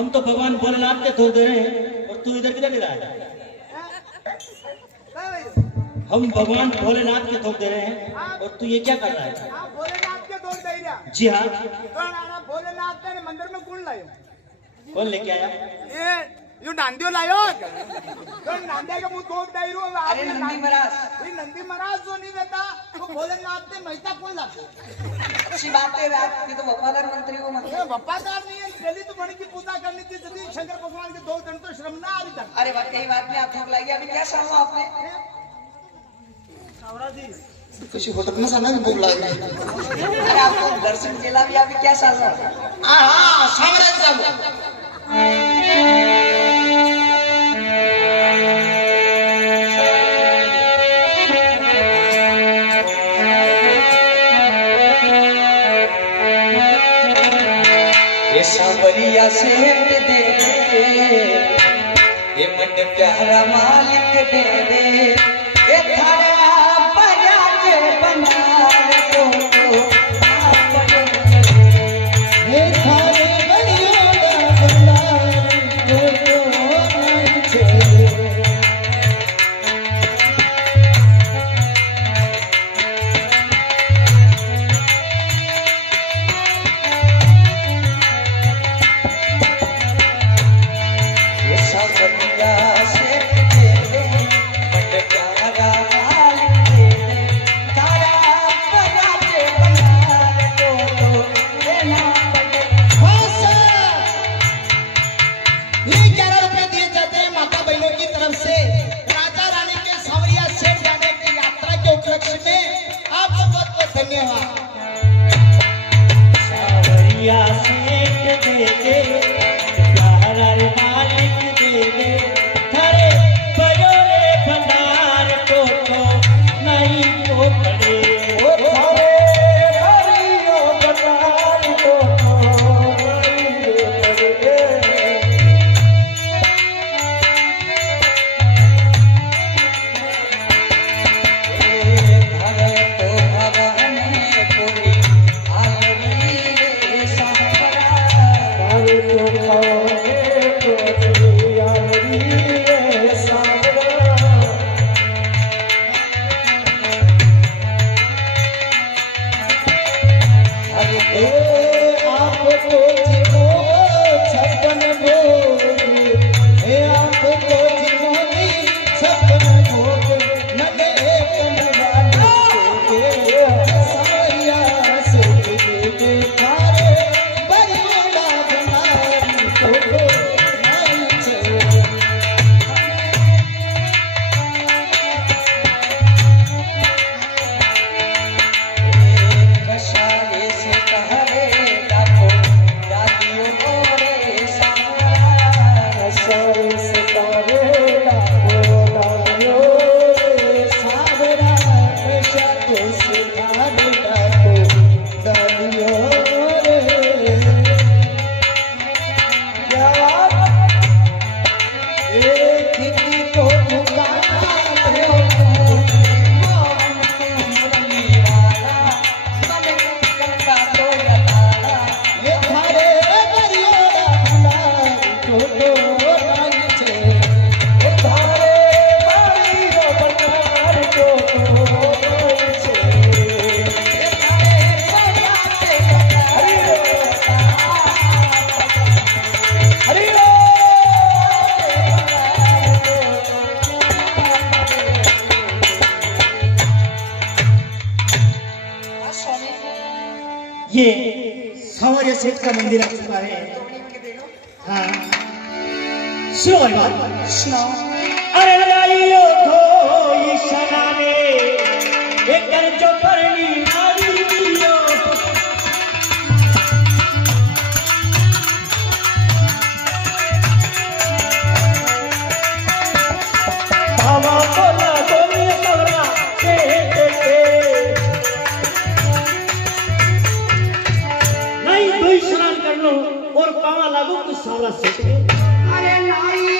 हम तो भगवान भोलेनाथ के धोख दे रहे हैं और तू इधर किधर रहा है? हम भगवान भोलेनाथ के धोख दे रहे हैं और तू ये क्या कर रहा है? भोलेनाथ के धोख दे रहा? जी हाँ। भोलेनाथ ने मंदिर में कौन लायो? कौन लेके आया? ये नांदियो लायो। कौन नांदिया के मुंह धोख दे रहो? अरे नंदी महाराज। ये नंदी महाराज जो नहीं देता तो भोलेनाथ ने महिता कौन लाते? अच्छी बात है यार, ये तो वफादार मंत्री को मत। ये वफादार नहीं है, डेली तो मणि की पूजा करनी थी, यदि शंकर भगवान के धोख देने तो श्रम ना आ रही। अरे वाकई बात में आप थोक लगी। अभी क्या सामू आपने? किसी होटल में सामने भी भूख लग रही है। अरे आपको दर्शन केला भी अभी क्या साजा? हाँ सामने सामने। ये सांवरिया सेठ दे दे, ये मन प्यारा मालिक दे दे, ये थारा बजाज बनार को आप दे दे, ये थारे बजाज बनार को नहीं छोड़े। ये सांवरिया सेठ का मंदिर आ चुका है। हाँ सुनो भाई बात सुनाओ। अरे लाइयो धोई शनाने एक जो परनी नारियो बाबा बोला बोले सवरा नहीं कोई स्नान कर लो और पावा लागू कुछ सावरा सेठ के। अरे नहीं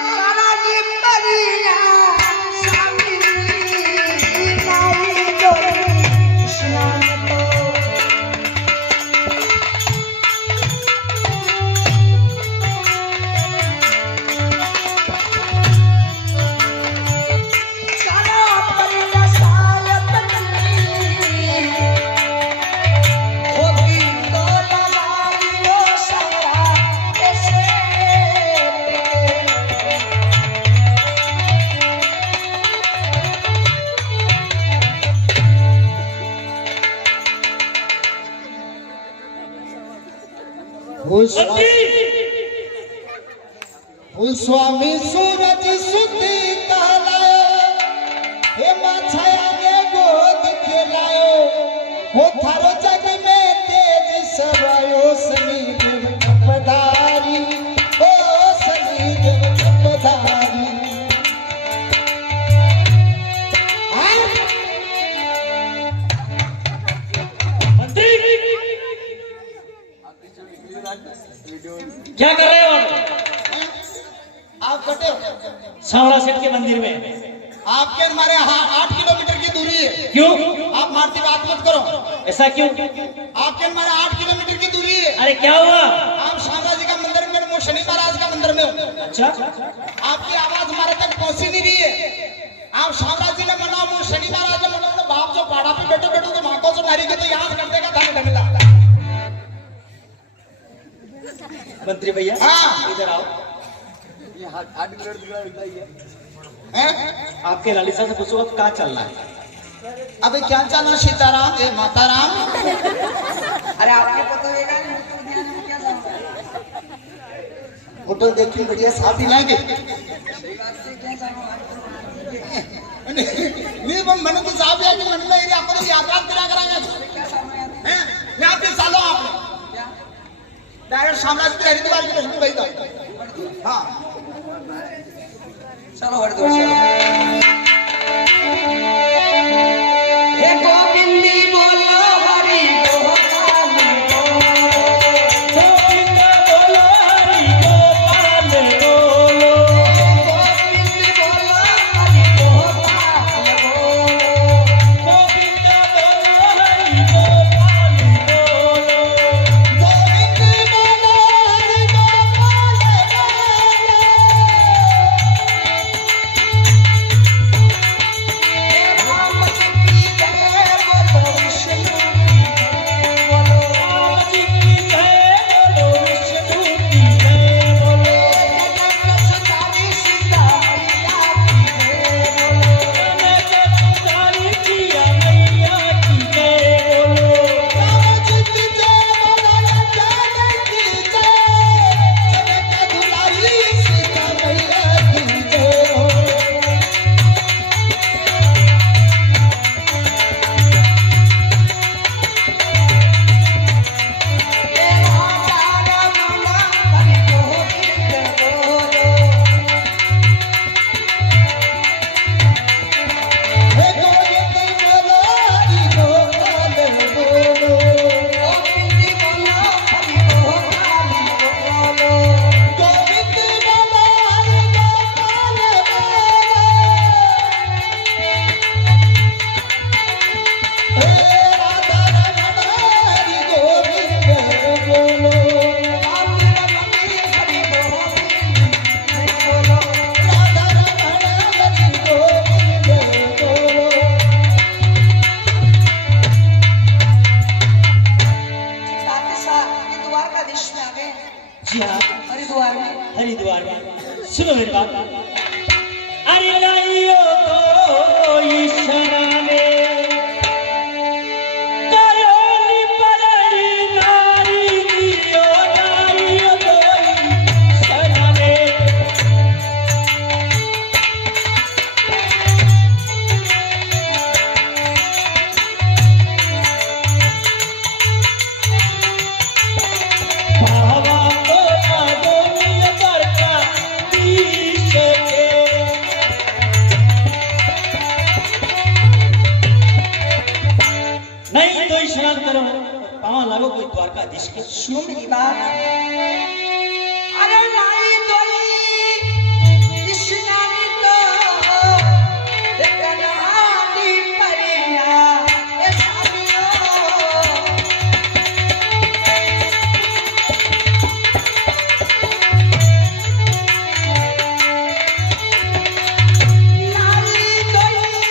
सारा जी परिया स्वामी सूरज सुती कहलायो हे माछाया ने गोद खेलायो हो थारो जग में तेज सवायो सनी देव पधारी ओ सनी देव पधारी क्या कर रहे हो आप कटे सांवला सेठ के मंदिर में? आपके हमारे 8 किलोमीटर की दूरी है। क्यों? आप मारती बात मत करो। ऐसा क्यों? आपके हमारे 8 किलोमीटर की दूरी है। अरे क्या हुआ? आप शामरा जी का मंदिर में, मैं शनि महाराज का मंदिर में हूँ। अच्छा, आपकी आवाज हमारे तक पहुंची नहीं रही है। आप शामरा जी ने मनाओ, मैं शनि महाराज ने मनाओ, बाप जो पाड़ा पे बैठो बैठो तो माको जो नारी के तो याद कर देगा था ढंगला। मंत्री भैया हाँ इधर आओ। आपके लालिसा से पूछो अब क्या चल रहा है? अबे क्या चलना सीताराम ए माताराम। अरे आपके पता होगा क्या समझ होटल देखी बढ़िया साफ ही लाएंगे नहीं मैंने तो साफ है कि मंडला एरिया आपको तो यात्रा करा कराएंगे हैं यहां पे सालों आप डायरेक्ट सामने से हरिद्वार की दर्शन भाई था। हां चलो हरिद्वार चलो। हे गोविंदी बोलो हरि गोपाल गोविंद बोलो हरि गोपाल बोलो, गोविंदी बोलो हरि गोपाल गोविंद बोलो हरि गोपाल बोलो, गोविंद बोलो हरि गोपाल राम जी की जय बोलो विष्णु की जय बोलो राम जी की जय बोलो, विष्णु की जय बोलो, सुधारी सीता मैया की जय बोलो कनक सुधारी जिया मैया की जय बोलो, राम जी की जय बोलो जानकी जय जनक दुलारी सीता मैया की जय हो। हे गोविंद बोलो हरि गोपाल बोलो, गोविंद बोलो हरि गोपाल बोलो। हे राधा रमण हरि गोविंद बोलो, राधा रमण हरि गोविंद बोलो। द्वारकाधीश में आ गए जी हाँ हरिद्वार में। हरिद्वार में। सुनो मेरी बात, अरे नाइयो कोई शराने करोनी पराई नारी जियो, नाइयो कोई शराने भावा को आगोनी करता तीस के। नहीं तो स्नान करो, पाँव लागो कोई द्वारकाधीश के। सुनो मेरी बात। अरे नाई दोली कृष्णानी तो एक नानी परिया ए सामियो नाई दोली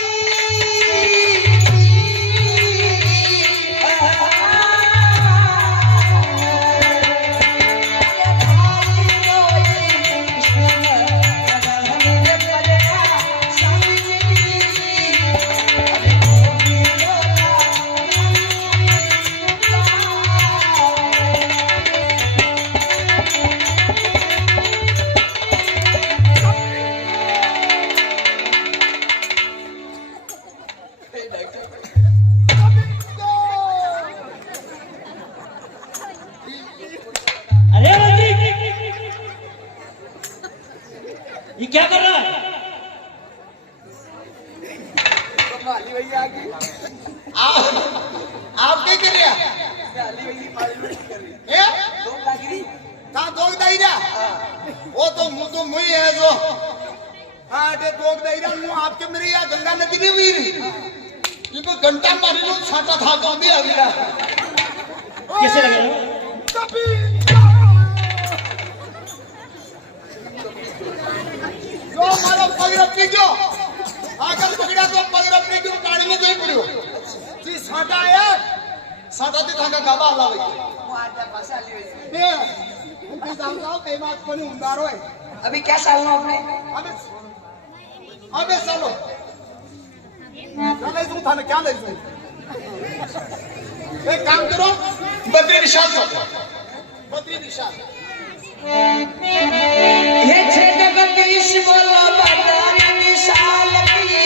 क्या कर रहा है? माली भैया आगे आप क्या कर रहे हैं? माली भैया पाली कर रही ए दो लागिरी कहाँ दोग दायरा? वो तो मुझे है जो हाँ ते दोग दायरा मुँह आपके मेरे यहाँ गंगा नदी में हुई ये तो घंटा मारी लो छाटा था गाँव में अभी ना कैसे लगे? जो हमारा पगरपनी क्यों आकर पकड़ा तो पगरपनी क्यों पानी में नहीं पड़ियो जी छाटा है छाटा ते थाका गाबा अल्लाह भाई वो आजा पास आली भैया ए उनके जाओ कई बात कोनी उंगारो है अभी क्या साल में आपने अबे चलो क्या ले दूं थाने क्या ले दूं एक काम करो बद्री विशाल चलो बद्री विशाल हे छे जगदीश बोलो बदारी विशाल की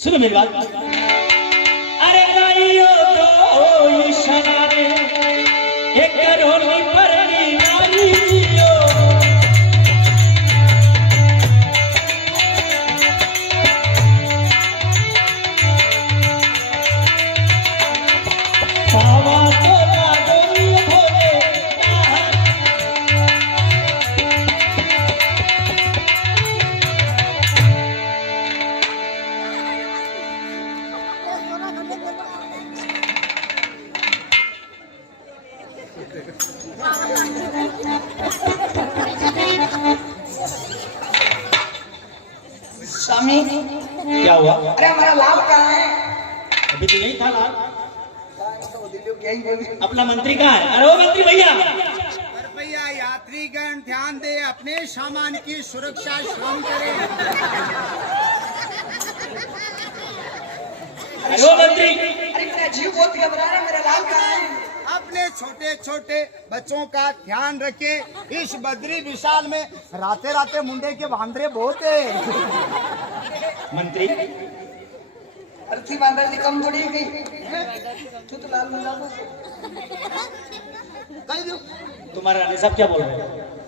सुनो मेरी बात। अरे गाइयो दो इशारे एक करोनी परनी नारी जियो पावा तो लागोनी भोले स्वामी क्या हुआ? अरे हमारा लाभ कहाँ है? अभी तो यही था लाल। तो दिल्ली में यही बोली अपना मंत्री कहाँ है? अरे वो मंत्री भैया भैया यात्रीगण ध्यान दे अपने सामान की सुरक्षा स्वयं करें। अरे वो मंत्री अरे मेरा जीव बहुत घबरा रहा है, मेरा लाभ कहाँ है? अपने छोटे छोटे बच्चों का ध्यान रखें। इस बद्री विशाल में राते राते मुंडे के बांदरे बहुत है। मंत्री अर्थी बांधर की कम थोड़ी गई तू तो लाल मुंडा को कल जो तुम्हारा रानी साहब क्या बोल रहे हैं?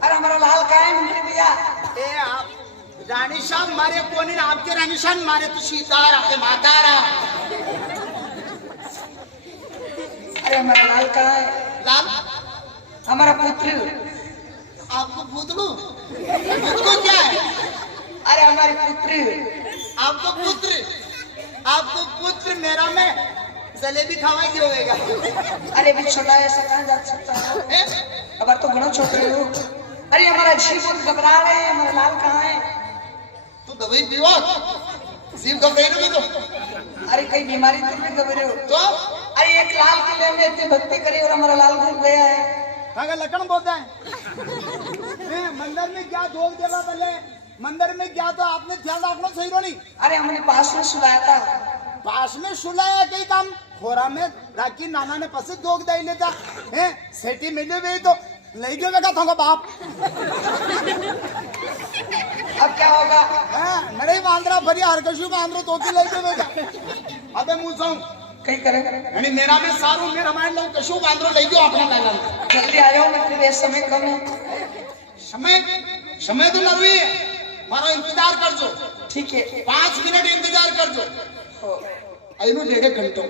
अरे हमारा लाल कहाँ है मंत्री भैया? ए आप रानी साहब मारे कोनी ना आपके रानी साहब मारे तो सीतार आपके मातारा। अरे हमारा लाल कहाँ है? लाल हमारा पुत्र। आपको भूतलू भूतलू क्या है? अरे हमारे पुत्र। आपको पुत्र मेरा में जलेबी खावा की होएगा। अरे भी छोटा है, ऐसा कहाँ जा सकता है? अब तो घणो छोटे हो। अरे हमारा जीव बहुत घबरा रहे हैं, हमारा लाल कहाँ है? तू दवाई पीवा जीव घबराई तो अरे कई बीमारी तो नहीं घबरे हो तो अरे एक लाल किले में इतनी भक्ति करी और हमारा लाल घूम गया है। काका लखन बोलता है मंदिर में क्या धोख देगा पहले मंदिर में क्या तो आपने ध्यान रखना सही नहीं। अरे हमने पास में सुलाया था। पास में सुलाया कई काम खोरा में राखी नाना ने पसंद धोख दे लेता है सेठी मिले हुए तो ले गयो बेटा थाको बाप अब क्या होगा? हैं नरे बांद्रा भरी हरकशु बांद्रो तो की ले गयो बेटा अबे मु जाऊं कहीं करें? यानी मेरा में सारू मेरा माइंड लो कशु बांद्रो ले गयो अपना पहला जल्दी आ जाओ मंत्री भैया, समय कम है। समय तो ना हुई मारो इंतजार कर जो ठीक है। 5 मिनट इंतजार कर जो आइनो 1.5 घंटों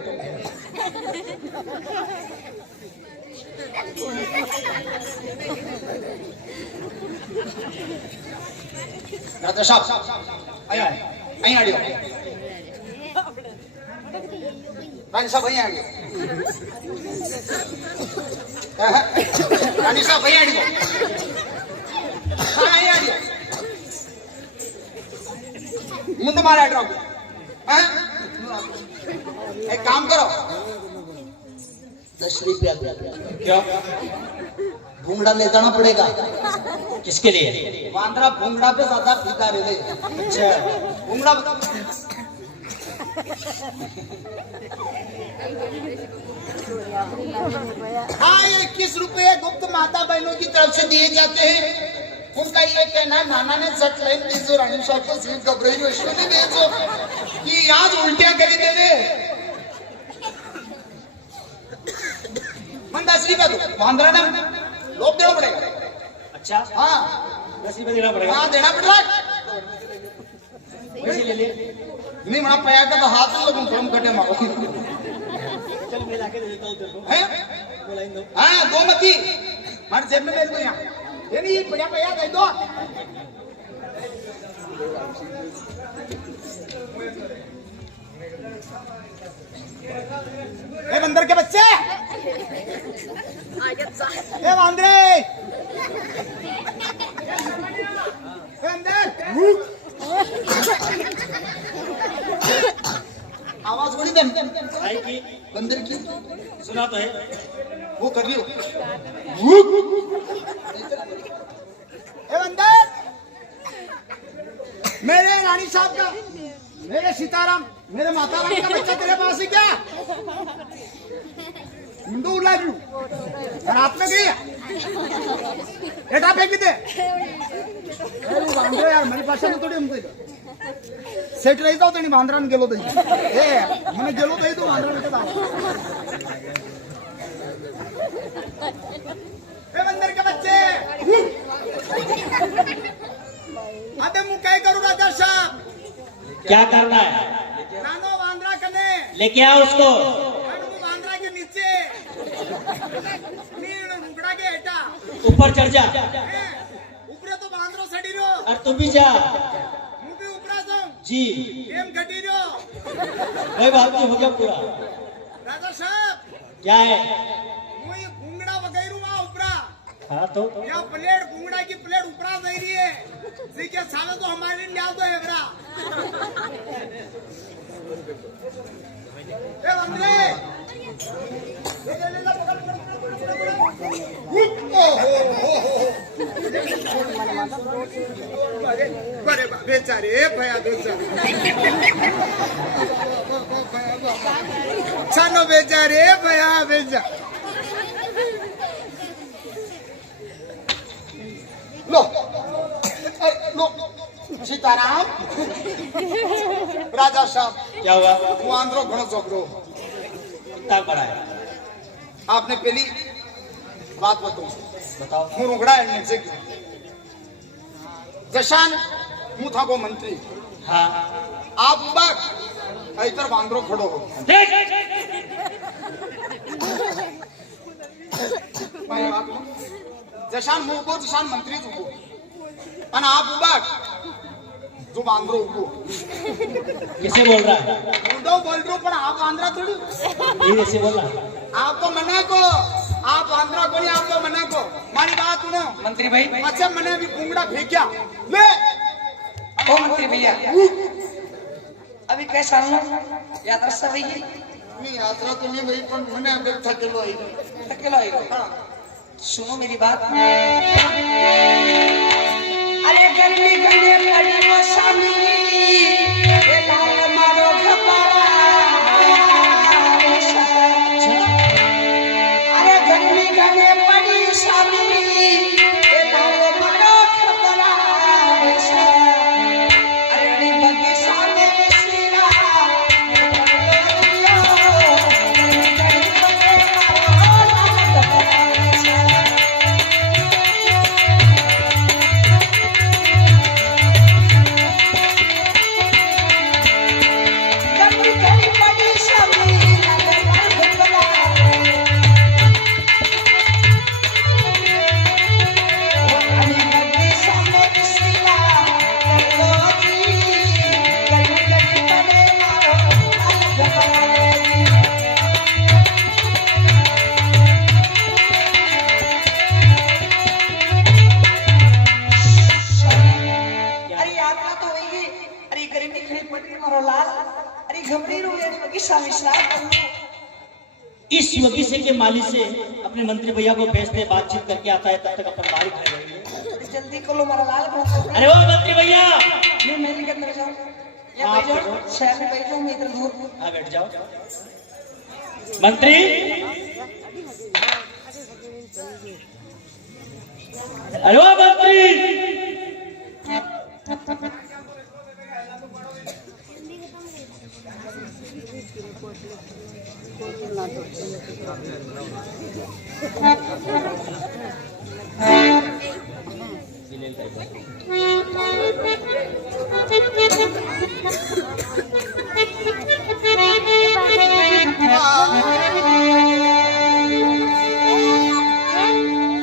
राजा साहब आया અહીં આડ્યો રાણી સાહેબ અહીં આડ્યો રાણી સાહેબ અહીં આડ્યો હા અહીં આડ્યો मुंड मारा ड्रॉप हैं एक काम करो 10 रुपया क्या? भूंगड़ा ले जाना पड़ेगा किसके लिए? वांद्रा भूंगड़ा पे ज्यादा फीका रे ले अच्छा, भूंगड़ा बता हाँ ये 21 रुपये गुप्त माता बहनों की तरफ से दिए जाते हैं उनका ये कहना है नाना ने सट लाइन दी जो रानी साहब को सीट घबराई जो इसको नहीं बेचो कि यहाँ उल्टियां करी दे दे मन 10 रुपया दो वांद्रा ने लोग देना पड़ेगा अच्छा, हाँ 10 रुपये देना पड़ेगा। हाँ देना पड़ेगा पैसे ले ले, नहीं मना पाया का तो हाथ में लगूं तुम कटे मारो चल मैं लाके दे देता हूँ तेरे को। हैं वो लाइन दो। हाँ दो मती हमारे जेब में ले दो यहाँ ये नहीं बढ़िया भैया दे दो ए बंदर के बच्चे ए बांद्रे ए अंदर आवाज बड़ी दे आई की बंदर की सुना तो है। वो कर रही हो ए बंदर मेरे रानी साहब का मेरे सीताराम मेरे माता राम का बच्चा तेरे पास है क्या मुंडू उड़ा लू रात में गई एटा फेंक दे बांद्रे यार मेरी भाषा में थोड़ी हमको सेट रही जाओ तेनी बांद्रान गेलो तई ए मने गेलो तई तो बांद्रान के दाव ए बंदर के बच्चे अबे मु क्या करूं राजा साहब क्या करना है? नानो बांद्रा कने लेके आओ उसको। नानो बांद्रा के नीचे नीड़ रुकड़ा के हेटा ऊपर चढ़ जा ऊपरे तो बांद्रो सड़ी रो और तू भी जा। मु भी ऊपरा जाऊं जी एम घटी रो भाई बात तो हो गया पूरा। राजा साहब क्या है? मु ये घुंगड़ा वगैरह वहां ऊपरा हाँ तो या प्लेट घुंगड़ा की प्लेट ऊपरा दे रही है सीके साले तो हमारे डाल दो हेबरा ए बंदरे अरे बेचारे भैया बेचारे छानो बेचारे भैया बेचा लो लो सीताराम राजा साहब क्या हुआ? वो आंध्रो घणो छोकरो कितना बड़ा है? आपने पहली बात बताऊं बताओ। હું રૂગડા એમને છે જશાન હું થાકો મંત્રી हाँ આપ બાગ અઈતર વાંદરો ખડો હો देख મારી વાત લો. જશાન હું ઉભો જશાન મંત્રી જ ઉભો અને આપ બાગ જો વાંદરો ઉભો कैसे बोल रहा है? હું તો બોલ રહ્યો પણ આપ વાંદરા થોડી ये कैसे बोल रहा है? आप तो मना को आप वांदरा को नहीं आप तो मना को मारी बात सुनो मंत्री भाई अच्छा मैंने अभी घुंगड़ा फेंका ले ओ मंत्री भैया अभी कैसा हूँ यात्रा से रही है नहीं यात्रा तो नहीं भाई पर मैंने अभी थकेलो आई अकेला ही रहो। सुनो मेरी बात अरे गर्मी गले पड़ी वो स्वामी ये लाल मारो खपारा अरे गर्मी गले पड़ी स्वामी खड़ी पटरी मारो लाल अरे घबरी रो रे बगीचा विश्राम कर लो। इस बगीचे के माली से अपने मंत्री भैया को भेजते, बातचीत करके आता है, तब तक अपन बाहर खड़े रहेंगे। अरे जल्दी करो मारा लाल को। अरे ओ मंत्री भैया, मैं महल के अंदर जाऊं या बैठ जाओ, शहर में बैठ जाऊं, मैं इधर दूर। हाँ बैठ जाओ। मंत्री, अरे ओ मंत्री,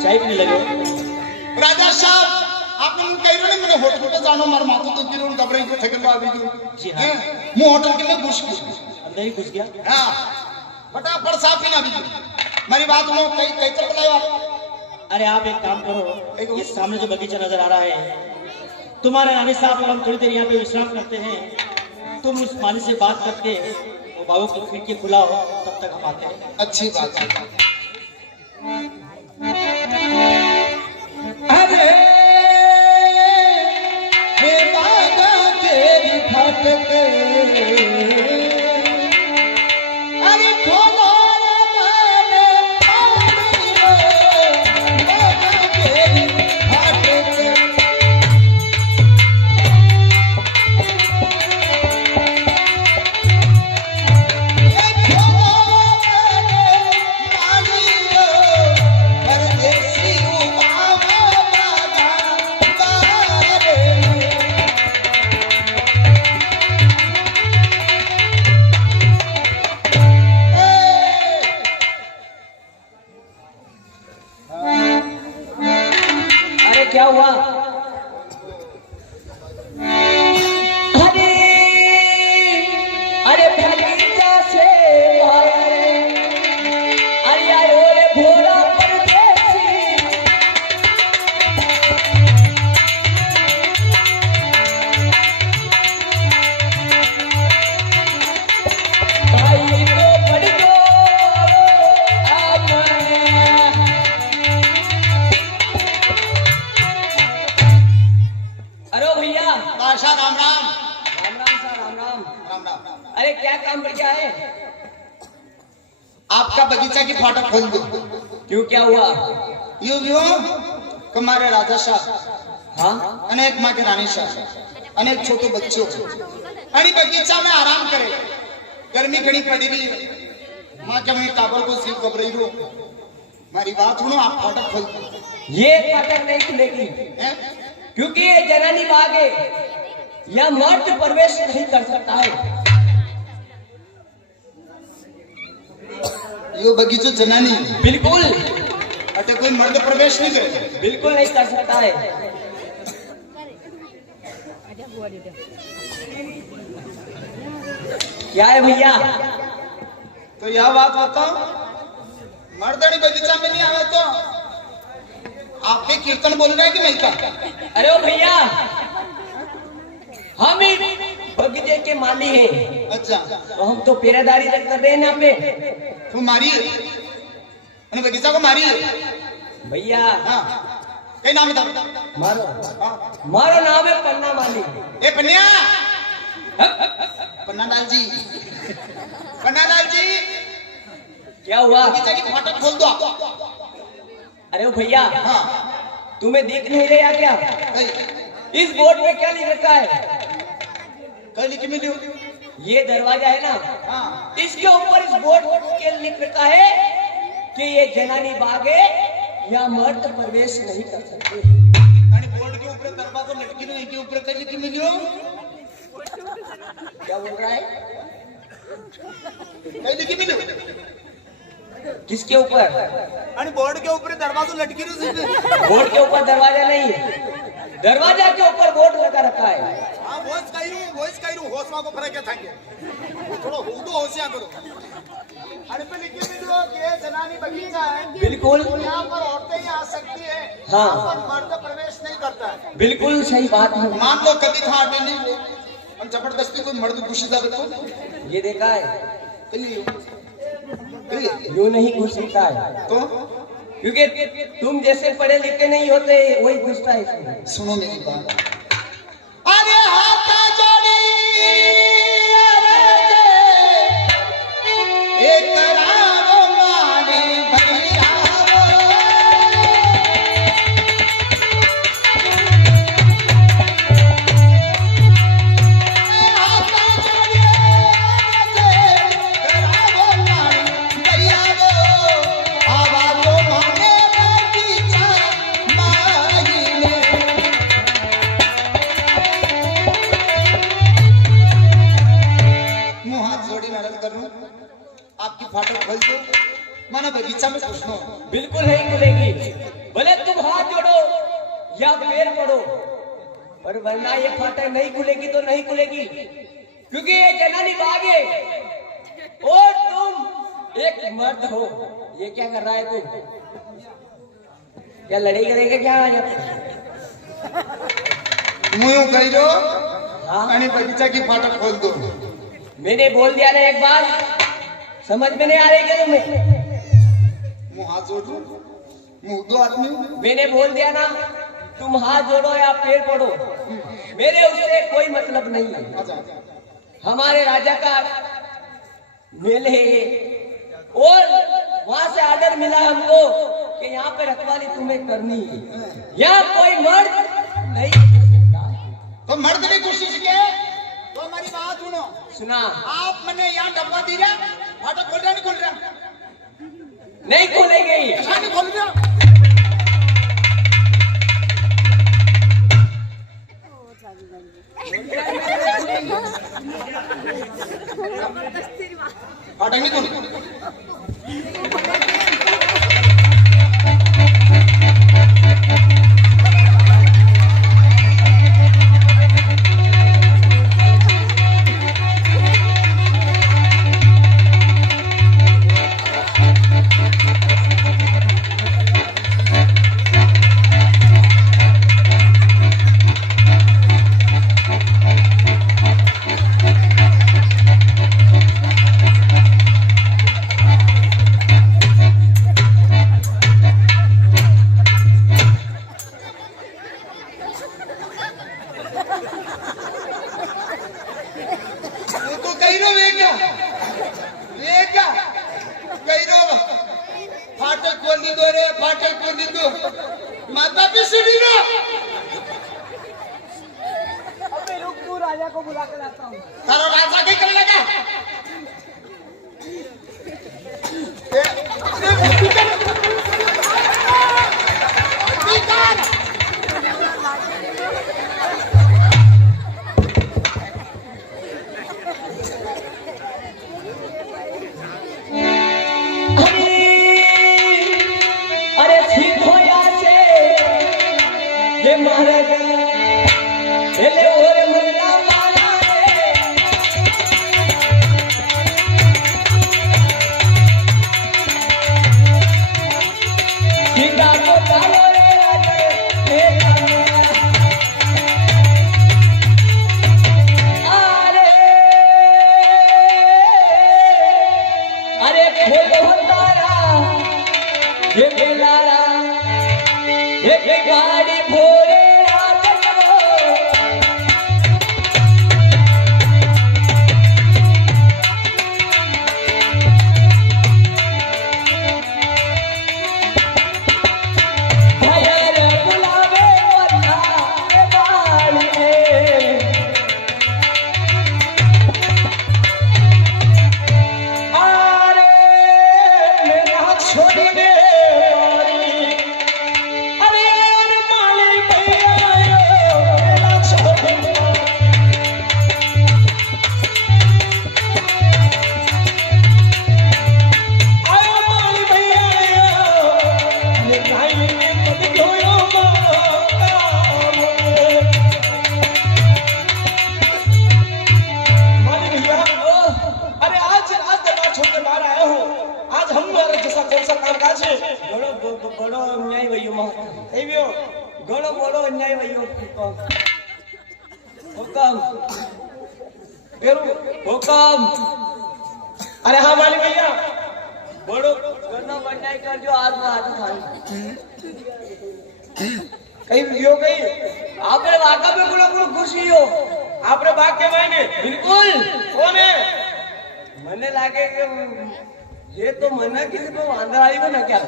चाय पीने लगे? राजा साहब आपने कही रहे मैंने होटल जानो मार मातो तो गिरो घबराई को ठगन आ भी जी हाँ। मु होटल के में घुस गया, अंदर ही घुस गया। हां फटाफट साफ ही ना भी मेरी बात सुनो, कई कई चल रहे हो आप। अरे आप एक काम करो, ये सामने जो बगीचा नजर आ रहा है, तुम्हारे रानी साहब और हम थोड़ी देर यहाँ पे विश्राम करते हैं, तुम उस माली से बात करके वो बाबू की खिड़की खुलाओ, तब तक हम आते हैं। अच्छी बात है। अरे हे बाबा तेरी फटके, अरे खोलो क्या हुआ? अरे अरे भलीजा से अरे आयो रे भोला परदेसी, भाई को पड़ गो बादशाह राम राम। राम राम सा राम राम। राम राम। अरे क्या काम कर क्या है? आपका बगीचा की फाटक खोल दो। क्यों क्या हुआ? यूं हमारे राजा साहब, हाँ अनेक माँ के रानी साहब, अनेक छोटे बच्चों अरे बगीचा में आराम करे, गर्मी घड़ी पड़ी रही, माँ के मैं काबल को सिर्फ घबराई रो, हमारी बात सुनो, आप फाटक खोल दो। ये फाटक नहीं खुलेगी, क्योंकि ये जनानी बाग है, यहाँ मर्द प्रवेश नहीं कर सकता है। यो बगीचो जनानी बिल्कुल, अटे कोई मर्द प्रवेश नहीं करे, बिल्कुल नहीं कर सकता है। क्या है भैया? तो यह बात बताओ, मर्दनी बगीचा में नहीं आवे तो आपके कीर्तन बोल रहे हैं कि नहीं का? अरे ओ भैया, हम ही बगीचे के माली हैं। अच्छा, तो हम तो पहरेदारी कर रहे हैं यहाँ पे। तो मारी बगीचा को मारी भैया। हाँ, कई नाम है? मारो हाँ। मारो नाम है पन्ना माली। ए पन्निया, पन्ना लाल जी, पन्ना लाल जी, क्या हुआ? बगीचा की फाटक खोल दो। अरे ओ भैया, हाँ, तुम्हें दिख नहीं रहा क्या? इस बोर्ड में क्या लिख रखा है? कहीं लिखी मिली? ये दरवाजा है ना, हाँ, इसके ऊपर इस बोर्ड के लिख रखा है कि ये जनानी बाग है, यहाँ मर्द प्रवेश नहीं कर सकते। बोर्ड के ऊपर दरवाजा लटकी नहीं, के ऊपर कहीं लिखी मिली हो? क्या बोल रहा है? कहीं लिखी मिली? किसके ऊपर? अरे बोर्ड के ऊपर दरवाजा लटकी नहीं, बोर्ड के ऊपर दरवाजा नहीं, दरवाजा के ऊपर बोर्ड लगा रखा है। हाँ, वॉइस कही रू, होशवा को फर्क है थांगे, थोड़ा हुदो होशिया करो। अरे पे लिखी मिली हो कि ये जनानी बगीचा है, बिल्कुल, यहाँ पर औरतें ही आ सकती है, हाँ, यहाँ पर मर्द प्रवेश नहीं करता है। बिल्कुल सही बात है। मान लो कभी था नहीं, हम जबरदस्ती कोई मर्द घुसी जावे तो ये देखा है, कहिए यूं नहीं घुसता है, तो क्योंकि तुम जैसे पढ़े लिखे नहीं होते वही घुसता है इसमें। सुनो मेरी बात, अरे हाथ जोड़ी एक राव माने भैया आपकी फाटक खोल दो, माना बगीचा में घुसनो। बिल्कुल नहीं खुलेगी, भले तुम हाथ जोड़ो या पैर पड़ो, पर वरना ये फाटक नहीं खुलेगी तो नहीं खुलेगी, क्योंकि ये जनानी बाग है और तुम एक मर्द हो। ये क्या कर रहा है तू? क्या लड़ाई करेगा क्या आज? मुँह कही दो, हाँ? बगीचा की फाटक खोल दो। मैंने बोल दिया ना एक बार, समझ में नहीं आ रही क्या तुम्हें? मुँह हाथ जोड़ दो, मुँह दो आदमी। मैंने बोल दिया ना, तुम हाथ जोड़ो या पैर पड़ो, मेरे उससे कोई मतलब नहीं है। हमारे राजा का मेल है ये, और वहां से ऑर्डर मिला हमको कि यहाँ पे रखवाली तुम्हें करनी है, यहाँ कोई मर्द नहीं घुस सकता। तो मर्द ने कोशिश की तो हमारी बात सुनो। सुना? आप मैंने यहाँ डब्बा दी रहा, फाटक खोल रहा नहीं खोल रहा? नहीं खोलेगी। ऐसा नहीं खोल रहा? फाटक नहीं खोल। माता भी सीढ़ी ना। अबे रुक, तू राजा को बुला के लाता हूँ। तारा राजा के कर लगा। हुकम। अरे हाँ मालिक भैया। बोलो करना बंडाई कर जो आज में आज खाई कहीं यो कहीं आपने वाका में गुलो खुशी हो आपने बाग के मायने बिल्कुल कौन है? मने लागे कि ये तो मना किसी को अंदर आई हो ना क्या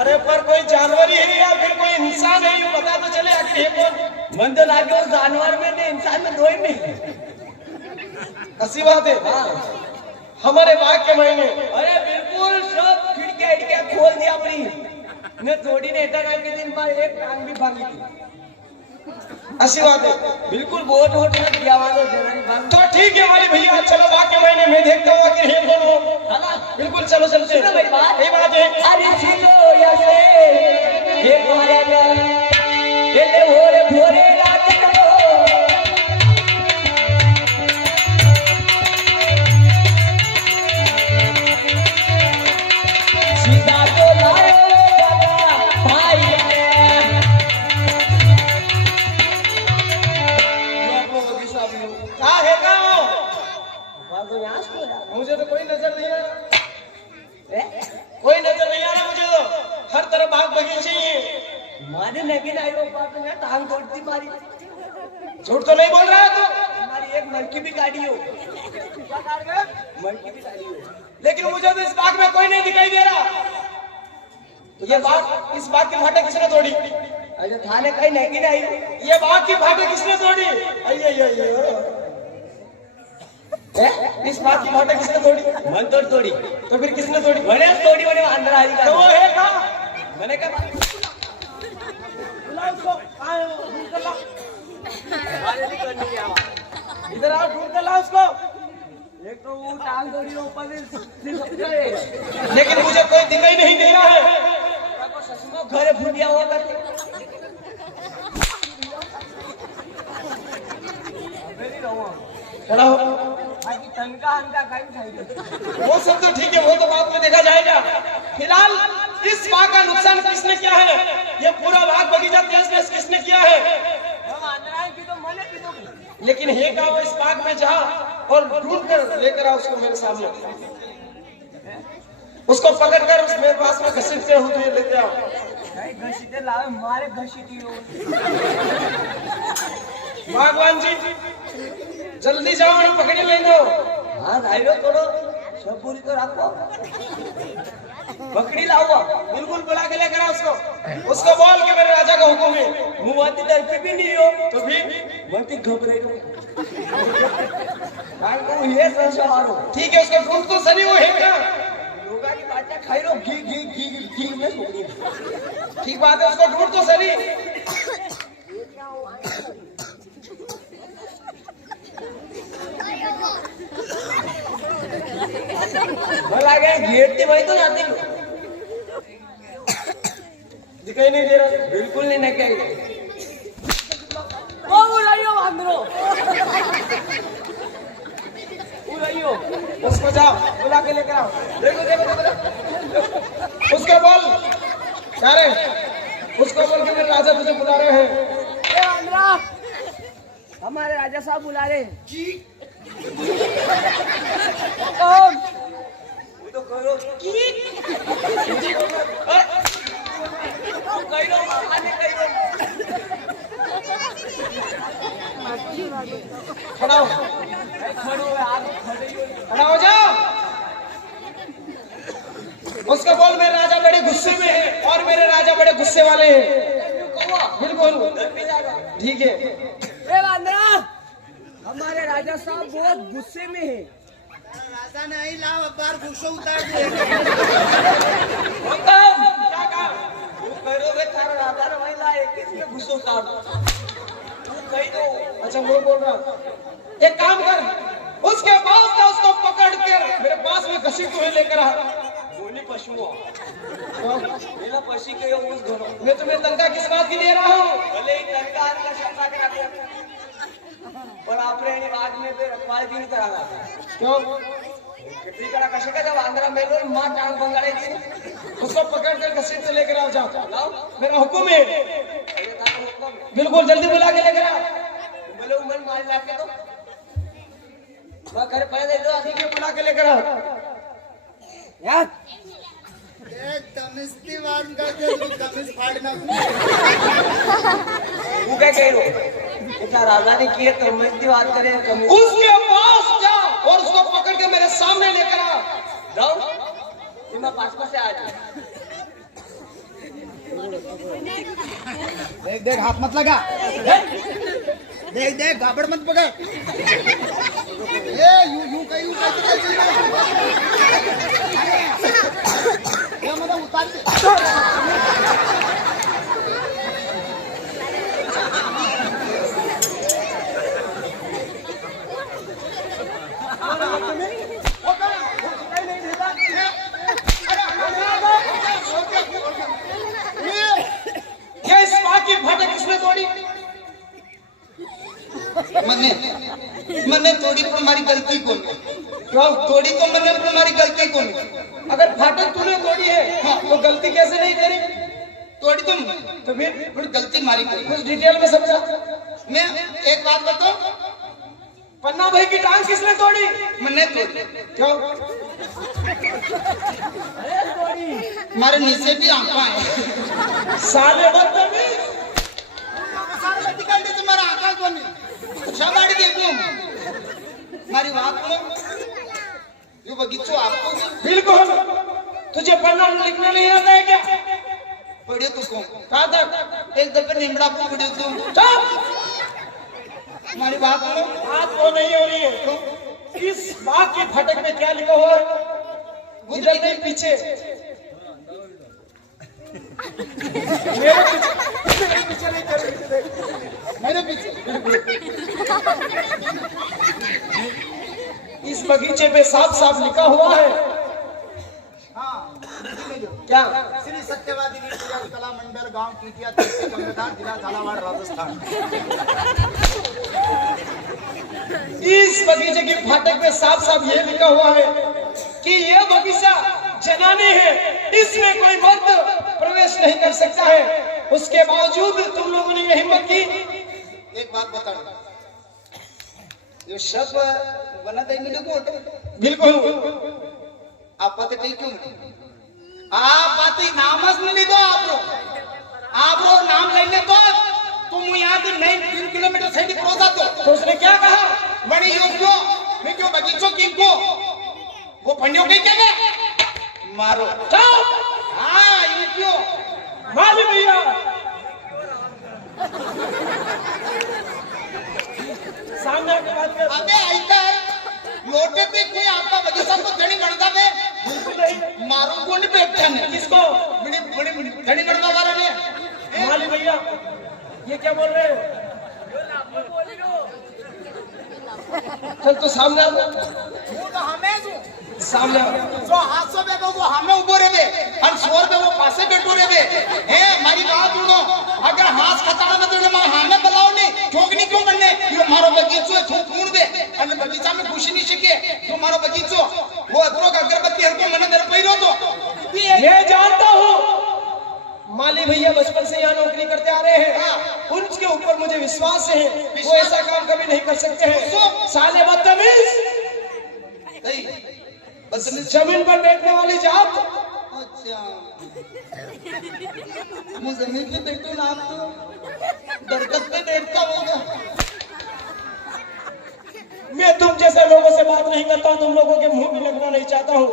अरे पर कोई जानवर ही है या फिर कोई इंसान है, ये पता तो चले आखिर ये कौन। मन तो लागे उस जानवर में ने इंसान में दो ही नहीं। ऐसी बात है। हाँ हमारे बाग के महीने अरे बिल्कुल सब खिड़कियां खोल दी अपनी ने थोड़ी ने इतना के दिन पर एक टांग भी भांगी थी। ऐसी बात है। बिल्कुल बहुत होट लग गया वालों जनानी भाग तो ठीक है वाली भैया, चलो बाग के महीने में देखता हूँ आखिर ये कौन हो। है ना। बिल्कुल चलो चलते सुनो मेरी बात। ये बात है। अरे छिलो या से ये मारे ना ये ले भोरे भोरे रात को सीधा तो लायो दादा भाई कहाँ है कहाँ हो? बाजू में आस को मुझे तो कोई नजर नहीं आ रहा, ए कोई नजर नहीं आ रहा मुझे तो। हर तरफ बाग बगीचे ही है। मारे लेकिन आयो बात में टांग तोड़ती मारी झूठ तो नहीं बोल रहा है तू? हमारी एक मरकी भी गाड़ी हो मरकी भी गाड़ी हो लेकिन मुझे तो इस बाग में कोई नहीं दिखाई दे रहा। तो ये बाग, इस बाग की फाटक किसने तोड़ी? अरे थाने कहीं नहीं आई ये बाग की फाटक किसने तोड़ी? अये इस बाग की फाटक किसने तोड़ी? मन तोड़ तोड़ी तो फिर किसने तोड़ी? मैंने तोड़ी मैंने अंदर आई तो वो है कहाँ? मैंने कहा बुलाओ उसको। आए हो, ढूंढ कर लाओ। अरे नहीं करनी क्या बात इधर आओ, ढूंढ कर लाओ उसको। एक तो वो टांग तोड़ी ऊपर से लेकिन मुझे कोई दिखाई नहीं दे रहा है। घरे फूटिया हुआ करते खड़ा हो। तनका हनका कहीं चाहिए वो सब तो ठीक है, वो तो बाद में देखा जाएगा। फिलहाल इस बाग का नुकसान किसने किया है? ये पूरा बाग बगीचा तहस-नहस किसने किया है? हम अंदर आए की तो मने की तो लेकिन है कहाँ वो इस बाग में जा और ढूंढ कर लेकर आओ उसको मेरे सामने। उसको पकड़ कर उस मेरे पास में घसीटते हूँ तो ये लेते आओ। घसीटे लावे मारे घसीटी हो भगवान जी जल्दी जाओ और पकड़े ले लो। हाँ धाइरो करो सब पूरी तो रखो बकरी लाओ बिल्कुल बुला के लेकर आओ उसको। उसको बोल के मेरे राजा का हुक्म है। मुआती दर भी नहीं हो तो फिर मती घबरे को को ये संसार हो ठीक है, उसको ढूंढ तो सनी वो है क्या? लोगा की बातें खाई रो घी घी घी घी में सोनी ठीक बात है, उसको ढूंढ तो सनी। भला गए घेरती वही तो जाती दिखाई नहीं दे रहा। बिल्कुल नहीं निकल ओ उड़ाइयो अंदरो उड़ाइयो उसको जाओ बुला के लेकर आओ। देखो देखो देखो उसको बोल सारे, उसको बोल के मेरे राजा तुझे बुला रहे हैं। ए अंदरा हमारे राजा साहब बुला रहे हैं कौन वो तो करो की कहीं लो आने कहीं लो खड़ा हो, खड़ो है आप खड़े हो खड़ा हो जाओ। उसको बोल मेरे राजा बड़े गुस्से में है और मेरे राजा बड़े गुस्से वाले हैं। बिल्कुल ठीक है। ए बांद्रा हमारे राजा साहब बहुत गुस्से में है। राजा नहीं लाओ अब बार गुस्सा उतार दे। क्या कहा तू करो रे थारा राजा ने वही लाए किसने गुस्सा उतार तू कहीं दो अच्छा वो बोल रहा, एक काम कर, उसके पास था उसको पकड़ कर मेरे पास में घसीट हुए लेकर आ। बोली पशुओं मेरा पशी के उस घरों मैं तुम्हें तनख्वाह किस बात की दे रहा हूँ? भले ही तनख्वाह का शब्द के रख पर आपने बाद में फिर रखवाली भी नहीं कराना क्यों? कितनी करा कशे का जब आंध्रा मेलो मां टांग बंगाड़े दी उसको पकड़ कर घसीट से लेकर आओ। जाओ लाओ मेरा हुक्म है। ये था हुक्म बिल्कुल जल्दी बुला के लेकर आओ। बोले उमर मार लाके तो वह घर पहले दो आदमी को बुला के लेकर आओ यार। एक तमिस्ती बात करते तू तमिस फाड़ना तू क्या कह रहे हो? इतना राजा ने किए तो मस्ती बात करे कमी। उसके पास जा और उसको पकड़ के मेरे सामने लेकर आ। जाओ मैं पास से आ जाऊँ। देख देख हाथ मत लगा, देख देख गाबड़ मत पकड़, ये यूं कहीं मतलब उतार दे। ये इस माँ की फाटक किसने तोड़ी? मैंने तोड़ी पर हमारी गलती कौन? क्यों तोड़ी तो मैंने पर हमारी गलती कौन? अगर फाटक तूने तोड़ी है तो गलती कैसे नहीं तेरी? तोड़ी तुम तो फिर गलती मारी कोई। कुछ डिटेल में समझा। मैं एक बात बताऊं, पन्ना भाई की टांग किसने तोड़ी? मैंने तोड़ी। क्यों? हमारे नीचे भी आंखा है। साले बदतमीज। तुम्हारा आंखा कौन है? शाबाड़ी देखो हमारी बात को, ये बगीचो आपको बिल्कुल। तुझे पढ़ना लिखना नहीं आता है क्या? पढ़े तो कौन? कहाँ तक? एक दफे निमड़ा को पढ़े तो हमारी बात को बात वो नहीं हो रही है। इस बात की फटक में क्या लिखा हुआ है? इधर नहीं पीछे। मेरे पीछे नहीं कर मेरे पीछे। इस बगीचे पे साफ साफ लिखा हुआ है। हाँ क्या? श्री सत्यवादी कला मंडल गांव कीटिया जिला झालावाड़ राजस्थान। इस बगीचे की फाटक में साफ साफ ये लिखा हुआ है कि यह बगीचा जनानी है, इसमें कोई मर्द प्रवेश नहीं कर सकता है। उसके बावजूद तुम लोगों ने यह हिम्मत की। एक बात बता, जो सब बना दे मिले को बिल्कुल। आप पते ठीक क्यों? आप पाती नामस नहीं दो आप रो नाम लेने तो तुम यहाँ से नहीं 3 किलोमीटर से क्रॉस आते हो। तो उसने क्या कहा? बड़ी योग्यो मैं क्यों बगीचों की को वो फंडियों के क्या मारो जाओ। हाँ ये क्यों माली भैया सामने आके बात कर। अबे ऐसा है लोटे पे कोई आपका बगीचा को धनी गणता में मारो कौन बैठता है? किसको? बड़ी बड़ी धनी गणता वाला ने। माली भैया ये क्या बोल रहे हो? चल तो सामने आ। वो तो हमें सामने आ। जो हाथों पे वो हमें उबो रे बे और शोर पे वो पासे बैठो रे बे। हे हमारी बात सुनो, अगर हाथ खतरा में तो मैं हमें बुलाओ नहीं ठोकनी क्यों बनने? ये मारो बगीचो ठोक फूड़ दे और बगीचा में खुशी नहीं शिके तो मारो बगीचो वो अदरो का अगरबत्ती हर को मन दर पैरो तो मैं जानता हूँ माली भैया बचपन से यहाँ नौकरी करते आ रहे हैं। उनके ऊपर मुझे विश्वास है, वो ऐसा काम कभी नहीं कर सकते हैं। साले बदतमीज, जमीन पर बैठने वाली जात। अच्छा मैं जमीन पे बैठो ना, आप तो दरख्त पे बैठता होगा। मैं तुम जैसे लोगों से बात नहीं करता हूँ, तुम लोगों के मुंह में लगना नहीं चाहता हूँ।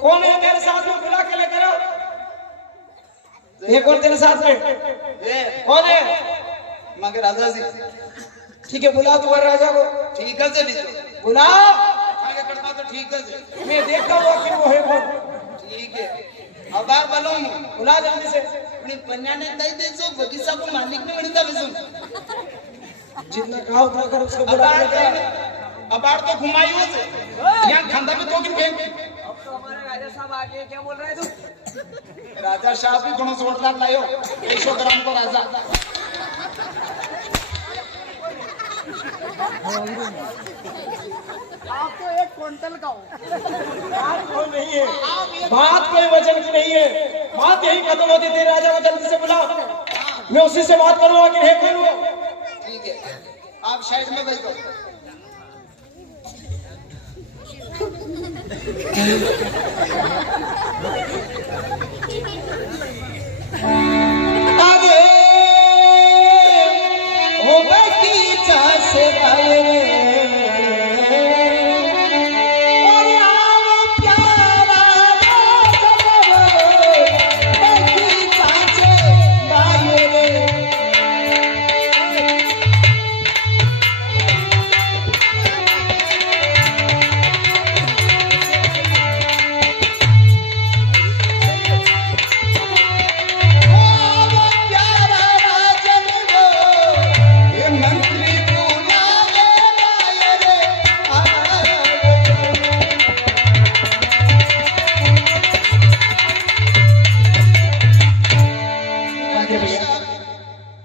कौन है तेरे साथ में? बुला के लेकर आओ। ये कौन तेरे साथ में? कौन है? मगर राजा जी ठीक है बुला तुम्हारे राजा को। ठीक है जी बुला। आगे करता तो ठीक है जी। मैं देखता हूँ आखिर वो है कौन। ठीक है अब बार बोलो बुला जल्दी से। अपनी पन्या ने तय दे सो बगीचा को मालिक ने मिलता बेसुन जितना कहा उतना कर उसको बुला के लेकर आ। अबार तो घुमाइयो से यहाँ खंडा में तो गिन फेंक। अब तो हमारे राजा साहब आ गए, क्या बोल रहे हैं तुम? राजा साहब भी कोनो जोरदार लायो 100 ग्राम को राजा। आप तो 1 क्विंटल का हो। बात कोई नहीं है, बात कोई वजन की नहीं है। बात यही खत्म होती थी। राजा को जल्दी से बुला, मैं उसी से बात करूंगा कि है कोई वो। ठीक है आप साइड में बैठो। अरे ओ बगीचा से आए और आओ प्यारा बगीचा से आए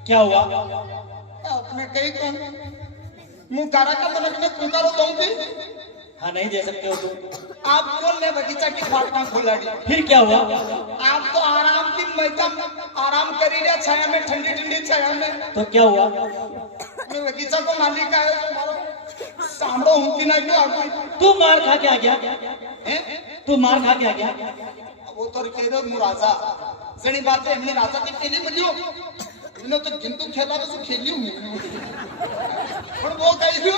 क्या हुआ? अपने कहीं कौन मुंह कारा का तो लगने कुकारो दूंगी। हाँ नहीं दे सकते हो तुम। आप क्यों ने बगीचा की फाटना खोला दी? फिर क्या हुआ? आप तो आराम की मैदान आराम करी रहे छाया में, ठंडी ठंडी छाया में। तो क्या हुआ? मैं बगीचा को मालिक है तुम्हारा सामड़ो होती ना क्यों आपको? तू मार खा के आ गया? हैं? तू मार खा के आ गया? वो तो कह रहे मुराजा सही बात है। हमने राजा की पहली मिलियो इन्होंने तो जिंतु खेला तो खेली हूँ और वो कह रही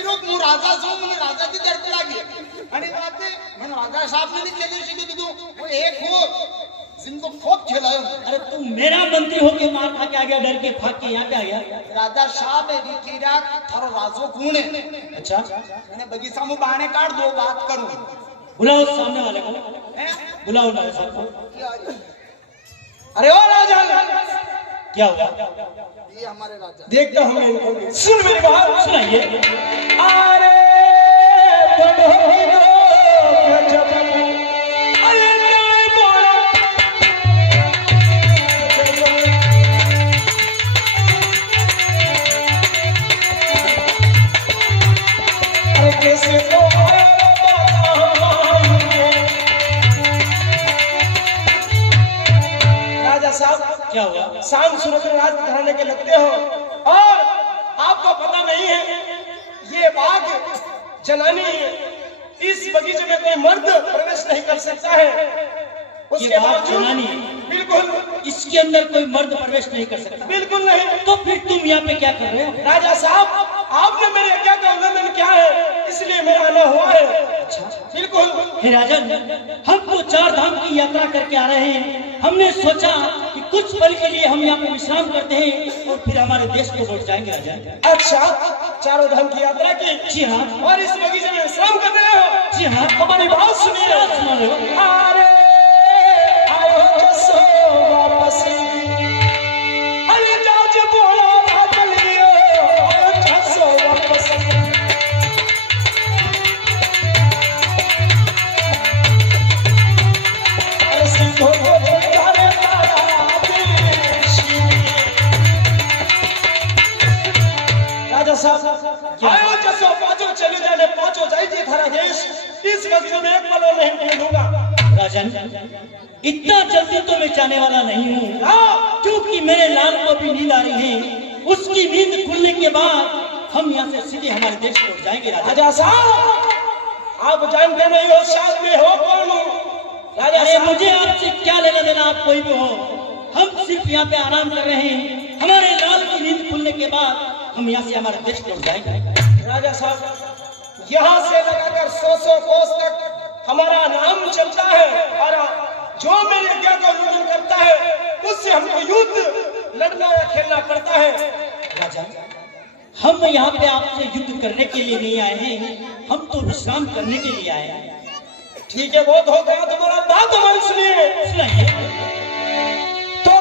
हूँ राजा सो मैंने राजा की जड़ पे लागी अरे बात है मैंने राजा साहब ने नहीं खेली सीधी दीदू वो एक हो जिनको खूब खिलायो। अरे तू मेरा मंत्री हो के मार खा के आ गया, डर के भाग के यहाँ पे आ गया? राजा साहब है कीरा थारो राजो कौन है? अच्छा मैंने बगीचा में बहाने काट दो बात करूं। बुलाओ सामने वाले को, हैं? बुलाओ राजा साहब को। अरे ओ राजा, क्या हुआ? ये हमारे राजा देखता हूँ मैं इनको। सुन मेरी बात, सुनाइए। अरे राजा साहब, क्या हुआ? शाम सूरज राज घराने के लगते हो और आपको पता नहीं है ये बाग जनानी है। इस बगीचे में कोई मर्द प्रवेश नहीं कर सकता है। ये बाग जनानी है? बिल्कुल, इसके अंदर कोई मर्द प्रवेश नहीं कर सकता? बिल्कुल नहीं। तो फिर तुम यहाँ पे क्या कर रहे हो? राजा साहब, आपने मेरे आज्ञा का उल्लंघन किया है, इसलिए मेरा आना हुआ है। बिल्कुल। हे राजन, हम तो 4 धाम की यात्रा करके आ रहे हैं। हमने सोचा कि कुछ पल के लिए हम यहाँ पे विश्राम करते हैं और फिर हमारे देश को लौट जाएंगे राजन। अच्छा, 4 धाम की यात्रा की? जी हाँ। और इस बगीचे में विश्राम कर रहे हो? जी हाँ। हमारी बात सुनिए। सुना रहे हो? अरे आयो जसो वापस, अरे जाज बोलो बादल लियो, आयो जसो वापस। ऐसी तो तारे तारा देशी। राजा साहब, आयो जसो पाँचों चले जाने, पाँचों जाइए थारा देश। इस बगीचे में एक पल नहीं मिलूंगा। राजन, इतना जल्दी तो मैं जाने वाला नहीं हूँ, क्योंकि मेरे लाल को भी नींद आ रही है। उसकी नींद खुलने के बाद हम यहाँ से सीधे हमारे देश को जाएंगे। राजा साहब, आप जानते नहीं हो शायद मैं हो कौन हूँ? राजा अरे साहब, मुझे आपसे क्या लेना देना, आप कोई भी हो। हम सिर्फ यहाँ पे आराम कर रहे हैं। हमारे लाल की नींद खुलने के बाद हम यहाँ से हमारे देश को जाएंगे। राजा साहब, यहाँ से लगाकर 100 कोस तक हमारा नाम चलता है और जो मेरे आज्ञा का उल्लंघन करता है उससे हमको युद्ध लड़ना या खेलना पड़ता है। राजा, हम यहाँ पे आपसे युद्ध करने के लिए नहीं आए हैं, हम तो विश्राम करने के लिए आए हैं। ठीक है, बहुत हो गया तुम्हारा, बात हमारी सुनिए। सुनाइए। तो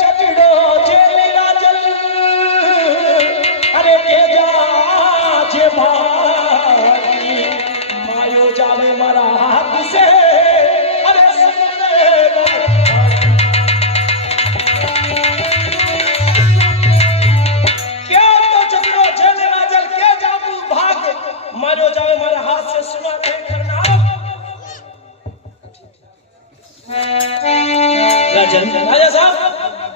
चकड़ो जेल राजल, अरे के जा जे भाई, मायो जावे मारा हाथ से, अरे क्या तो चकड़ो जेल राजल के जाबू भाग, मारो जावे मारा हाथ से। सुना नहीं करना राजन, राजा साहब,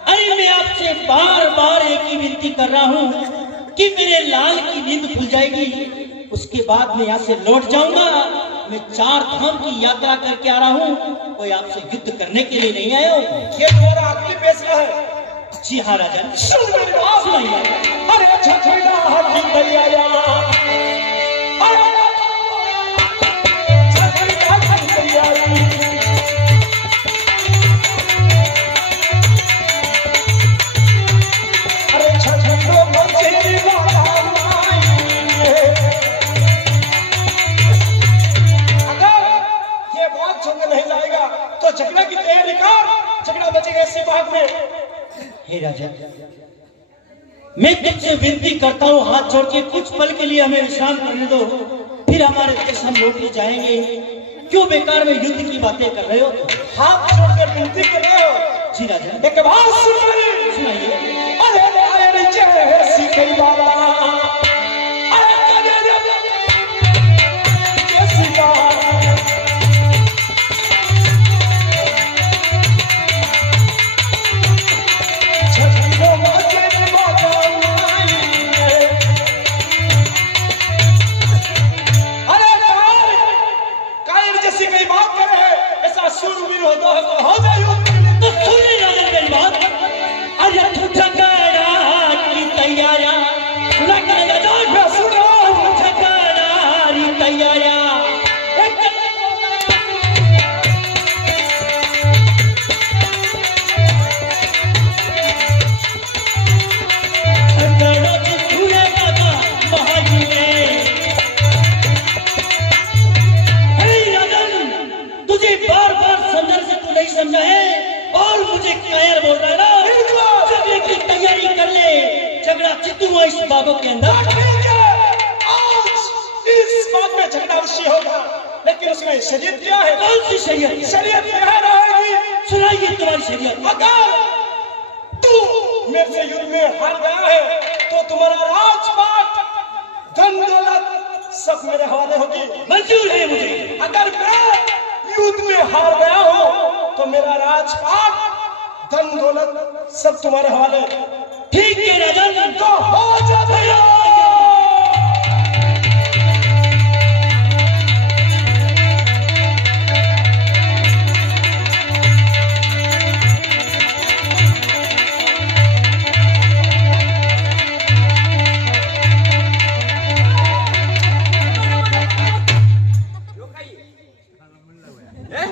अरे मैं आपसे बार बार एक ही विनती कर रहा हूँ कि मेरे लाल की नींद खुल जाएगी उसके बाद मैं यहाँ से लौट जाऊंगा। मैं 4 धाम की यात्रा करके आ रहा हूँ, कोई आपसे युद्ध करने के लिए नहीं आया हूँ। ये तुम्हारा आखिरी फैसला है? जी हाँ राजन। सुनाइए। अरे छछड़ा हाथी तैयारा, अरे छछड़ा हाथी तैयारी, अरे छछड़ो बचेरी वाला नहीं जाएगा तो झगड़ा की तैयारी कर, झगड़ा बचेगा इसी भाग में। हे राजा, मैं तुमसे विनती करता हूँ, हाथ जोड़ के कुछ पल के लिए हमें विश्राम करने दो, फिर हमारे देश हम लौट के जाएंगे। क्यों बेकार में युद्ध की बातें कर रहे हो? हाथ जोड़कर विनती कर रहे हो? जी राजा। एक बात सुनाइए। अरे अरे जैसी कई बाबा, समझा है और मुझे कायर बोल रहा है ना। झगड़े की तैयारी कर ले, झगड़ा जीतूंगा इस बागों के अंदर। आज इस बाग में झगड़ा अवश्य होगा, लेकिन उसमें शरीयत क्या है? कौन सी शरीयत? शरीयत क्या रहेगी? सुनाइए तुम्हारी शरीयत। अगर तू मेरे से युद्ध में हार गया है तो तुम्हारा राजपाट, धन दौलत सब मेरे हवाले होगी। मंजूर है मुझे। अगर मैं युद्ध में हार गया हूं तो मेरा राजपाट, धन दौलत सब तुम्हारे हवाले। ठीक है राजन, तो हो जा भैया।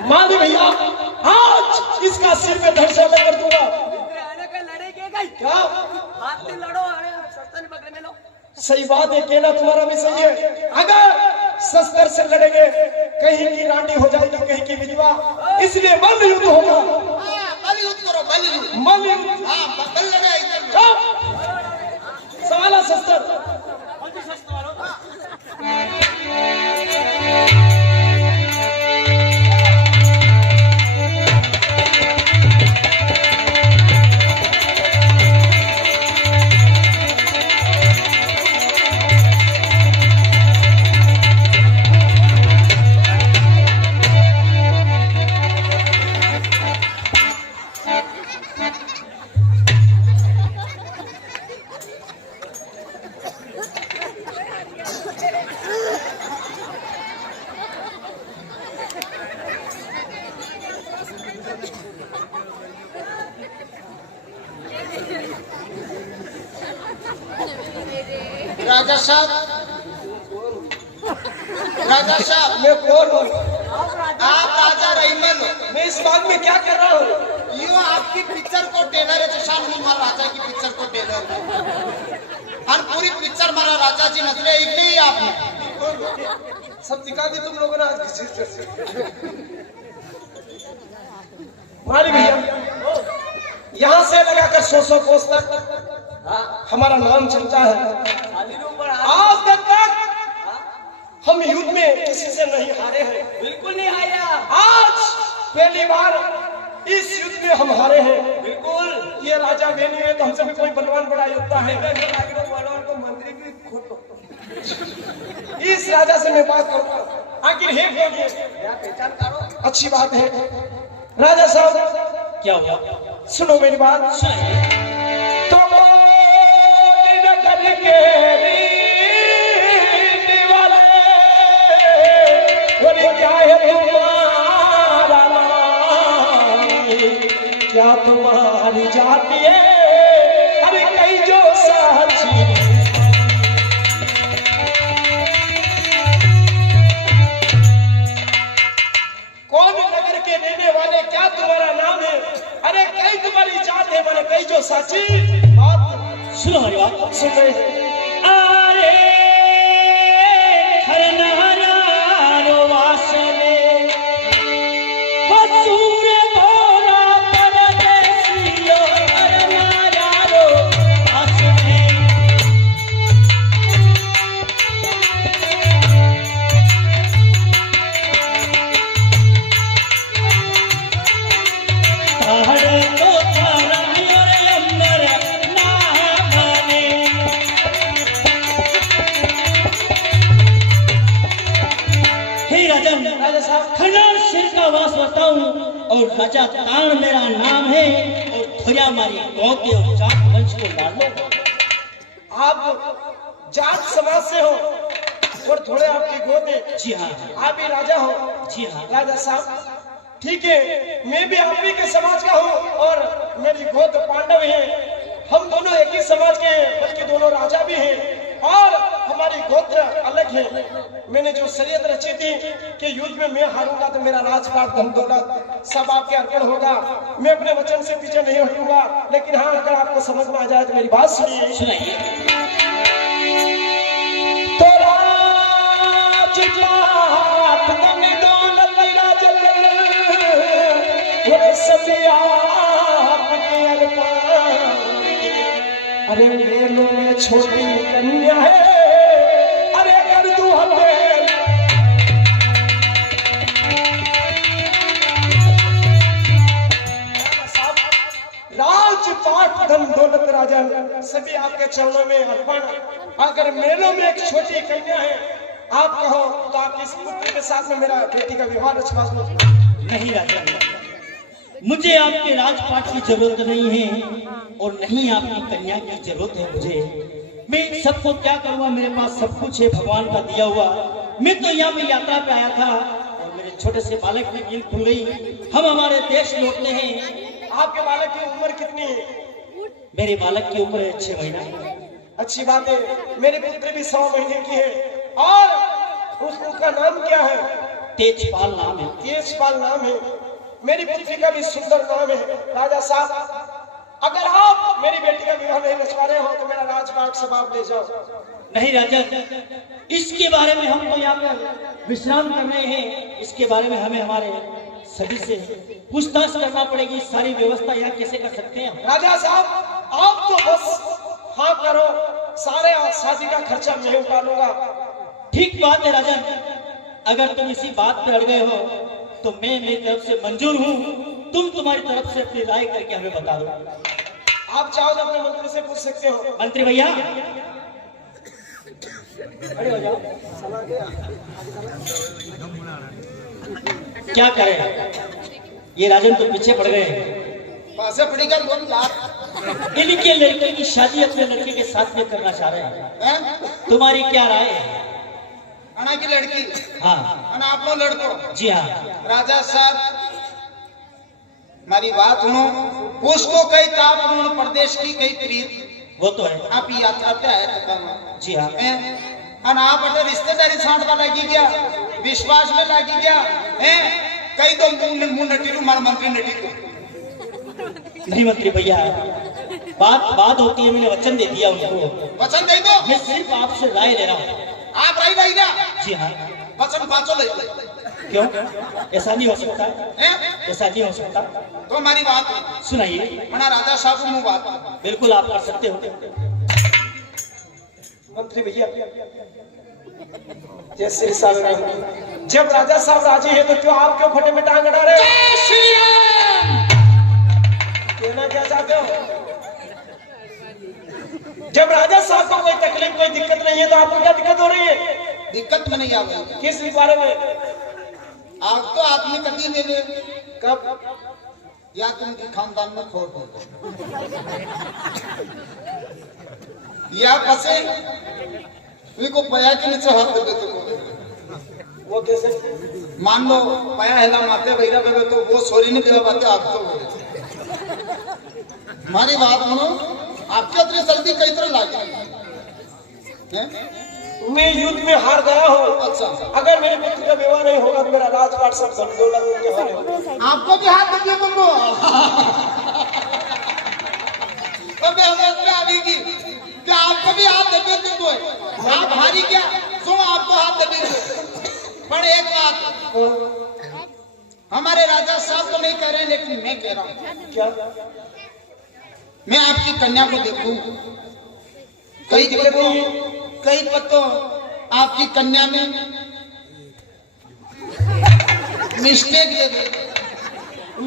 मानी भैया, आज इसका सिर पे धड़ से कर दूंगा। क्या हाथ से लड़ो, अरे शस्त्र पकड़ में लो। सही बात है, कहना तुम्हारा भी सही है। अगर शस्त्र से लड़ेंगे कहीं की रानी हो जाएगी, कहीं की विधवा, इसलिए मल्ल युद्ध होगा। बल युद्ध करो, बल युद्ध। मल्ल युद्ध। हाँ, बल लगा इधर। सवाला शस्त्र। राजा साहब, राजा साहब, मैं कौन हूँ? आप राजा रहीमन हो। मैं इस बाग में क्या कर रहा हूँ? यो आपकी पिक्चर को टेलर है, जैसा हमारा राजा की पिक्चर को टेलर है। और पूरी पिक्चर हमारा राजा जी नजरे एक नहीं आपने सब दिखा दी तुम लोगों ने आज किसी से। माली भैया, यहाँ से लगाकर 100 कोस तक हमारा नाम चलता है। आज तक हम युद्ध में किसी से नहीं हारे हैं। बिल्कुल नहीं आया। आज पहली बार इस युद्ध में हम हारे हैं। बिल्कुल। ये राजा बेनी है तो हमसे भी कोई बलवान बड़ा योद्धा है। को मंत्री की खुद इस राजा से मैं बात करूंगा, आखिर है कौन ये? पहचान करो। अच्छी बात है। राजा साहब, क्या हुआ? सुनो मेरी बात। सुनाइए। तो नगर के रीति वाला आरे खरनारो वासने बसूर भोरा परदेसियो खरनारो वासने पहाड़ तो थारा और अंबर ना बने हे राजन राजा साहब खरनार शेर का वास बताऊं और राजा ताण मेरा नाम है और थोड़ा हमारी गांव के और जाट वंश को डालो आप जाट समाज से हो और थोड़े आपकी गोद है। जी हाँ आप ही राजा हो। जी हाँ राजा साहब ठीक है, मैं भी आप ही के समाज का हूँ और मेरी गोद पांडव है। हम दोनों एक ही समाज के हैं, बल्कि दोनों राजा भी हैं और हमारी गोत्र अलग है। मैंने जो शरीयत रची थी कि युद्ध में मैं हारूंगा तो मेरा राजपाट धन दौलत सब आपके अर्पण होगा, मैं अपने वचन से पीछे नहीं हटूंगा। लेकिन हाँ, अगर आपको समझ में आ जाए तो मेरी बात सुनिए। सुनाइए तो राजपाट धन दौलत राजन वो सब आपके अर्पण। अरे मेलों में छोटी कन्या है, अरे कर तू हमें राजपाट धन दौलत राजन सभी आपके चरणों में अर्पण। अगर मेलों में एक छोटी कन्या है, आप कहो तो आप इस पुत्र के साथ में मेरा बेटी का विवाह रचवा दो। नहीं राजा, मुझे आपके राजपाट की जरूरत नहीं है और नहीं आपकी कन्या की जरूरत है मुझे। मैं सबको क्या करूँगा, मेरे पास सब कुछ है भगवान का दिया हुआ। मैं तो यहाँ पे यात्रा पे आया था और मेरे छोटे से बालक की नींद खुल गई। हम हमारे देश लौटते हैं। आपके बालक की उम्र कितनी है? मेरे बालक की उम्र है 6 महीना। अच्छी बात है, मेरी पुत्री भी 100 महीने की है और उसका नाम क्या है? तेजपाल नाम है। तेजपाल नाम है। मेरी पुत्री का भी सुंदर नाम है। राजा साहब, अगर आप मेरी बेटी का विवाह नहीं रचवा रहे हो तो मेरा राजपाट सब आप ले जाओ। नहीं राजा, इसके बारे में हम तो यहाँ पर विश्राम कर रहे हैं। इसके बारे में हमें हमारे सभी से पूछताछ करना पड़ेगी। सारी व्यवस्था यहाँ कैसे कर सकते हैं? राजा साहब, आप तो बस हाँ करो, सारे शादी का खर्चा मैं उठा लूंगा। ठीक बात है राजन, अगर तुम इसी बात पर अड़ गए हो तो मैं मेरी तरफ से मंजूर हूँ। तुम तुम्हारी तरफ से अपनी राय करके हमें बता दो। आप चाहो तो अपने मंत्री से पूछ सकते हो। मंत्री भैया खड़े हो जाओ। क्या करें, ये राजन तो पीछे पड़ गए। पासे पड़ी कर बोल लाख इनके लड़के की शादी अपने लड़के के साथ में करना चाह रहे हैं। हैं? तुम्हारी क्या राय है? अना की लड़की हाँ अना आप लोग लड़को। जी हाँ। राजा साहब, हमारी बात सुनो। उसको कई ताप उन्होंने प्रदेश की कई प्रीत, वो तो है। आप ही यात्रा पे आए थे। जी हाँ। अना आप अटे रिश्तेदारी छांटवा लगी गया, विश्वास में लगी गया हैं। कई तो मुंह नटी रू मार मंत्री नटी को। नहीं मंत्री भैया, बात होती है, मैंने वचन दे दिया उनको। वचन दे दो। मैं सिर्फ आपसे राय ले रहा हूँ। आप रही रही ना जी हाँ। वचन पाचो ले क्यों? ऐसा नहीं हो सकता, हैं? ऐसा नहीं हो सकता। तो हमारी बात सुनाइए। मना राजा साहब मुंह बात बिल्कुल आप कर सकते हो। मंत्री भैया, जय श्री सावधान। जब राजा साहब राजी है तो क्यों आप क्यों फटे में टांग अड़ा रहे हो? कहना क्या चाहते हो? जब राजा साहब को कोई तकलीफ कोई दिक्कत नहीं है तो आपको क्या दिक्कत हो रही है? दिक्कत में नहीं आवे। किस बारे में? आप तो आदमी कभी में कब? या तुमके खानदान में खोट हो या फंसे को पया के नीचे हाथ दे तो वो कैसे? मान लो पया हिला माते भैरा बेबे तो वो सोरी नहीं देवा बातें आप तो हमारी बात सुनो। आपके इतनी जल्दी कई तरह लागे हैं? मैं युद्ध में हार गया हूँ। अच्छा, अगर मेरे पुत्र का विवाह नहीं होगा तो मेरा राजपाट सब गंडोला उनके हाथ में। आपको भी हाथ दे दिया तुमको। तो मैं हमें इसमें आगे की क्या आपको भी हाथ दे दिया तुमको? आप हारी क्या सो आपको हाथ दबे पर एक बात हमारे राजा साहब तो नहीं कह रहे लेकिन मैं कह रहा हूँ क्या? मैं आपकी कन्या को देखूं कई पत्तों आपकी कन्या में मिस्टेक दे दे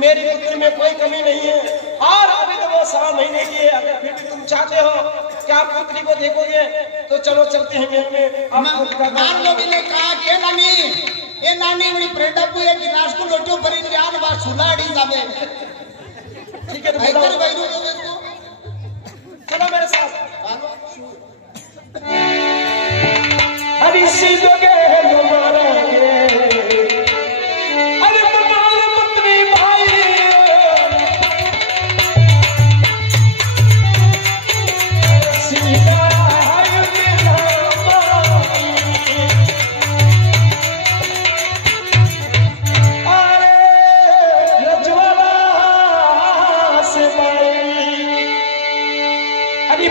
मेरी पुत्री में कोई कमी नहीं है और अभी तो वो 6 महीने की है। अगर फिर भी तुम चाहते हो कि आप पुत्री को देखोगे तो चलो चलते हैं महल में। मान लो ने कहा के नानी ए नानी मेरी प्रेडपू एक गिलास को लोटो भरी जान बा सुलाड़ी जावे ठीक है तो इधर बताओ। बैठो तो मेरे को चलो मेरे साथ। अरे सीधोगे मारेंगे अरे तुम्हारे पुत्री भाई सीधा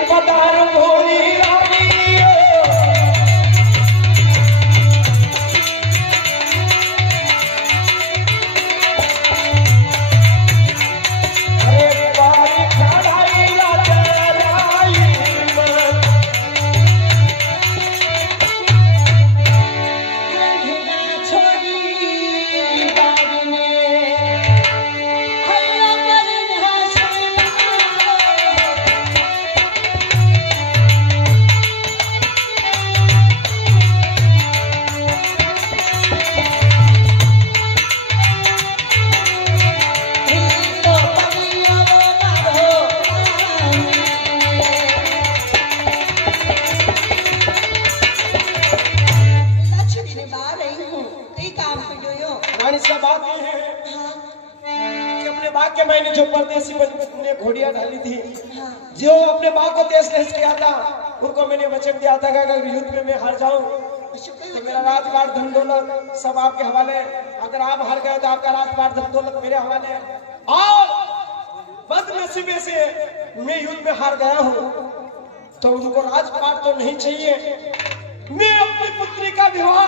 पदार भोरी मैंने जो परदेसी ने घोड़ियां डाली थी जो अपने माँ को देश नहित किया था उनको मैंने वचन दिया था कि अगर युद्ध में मैं हार जाऊं तो मेरा राजपाट धन दौलत सब आपके हवाले। अगर आप हार गए तो आपका राजपाट धन दौलत मेरे हवाले। और बदनसीबी से मैं युद्ध में हार गया हूँ तो उनको राजपाट तो नहीं चाहिए। मैं अपनी पुत्री का विवाह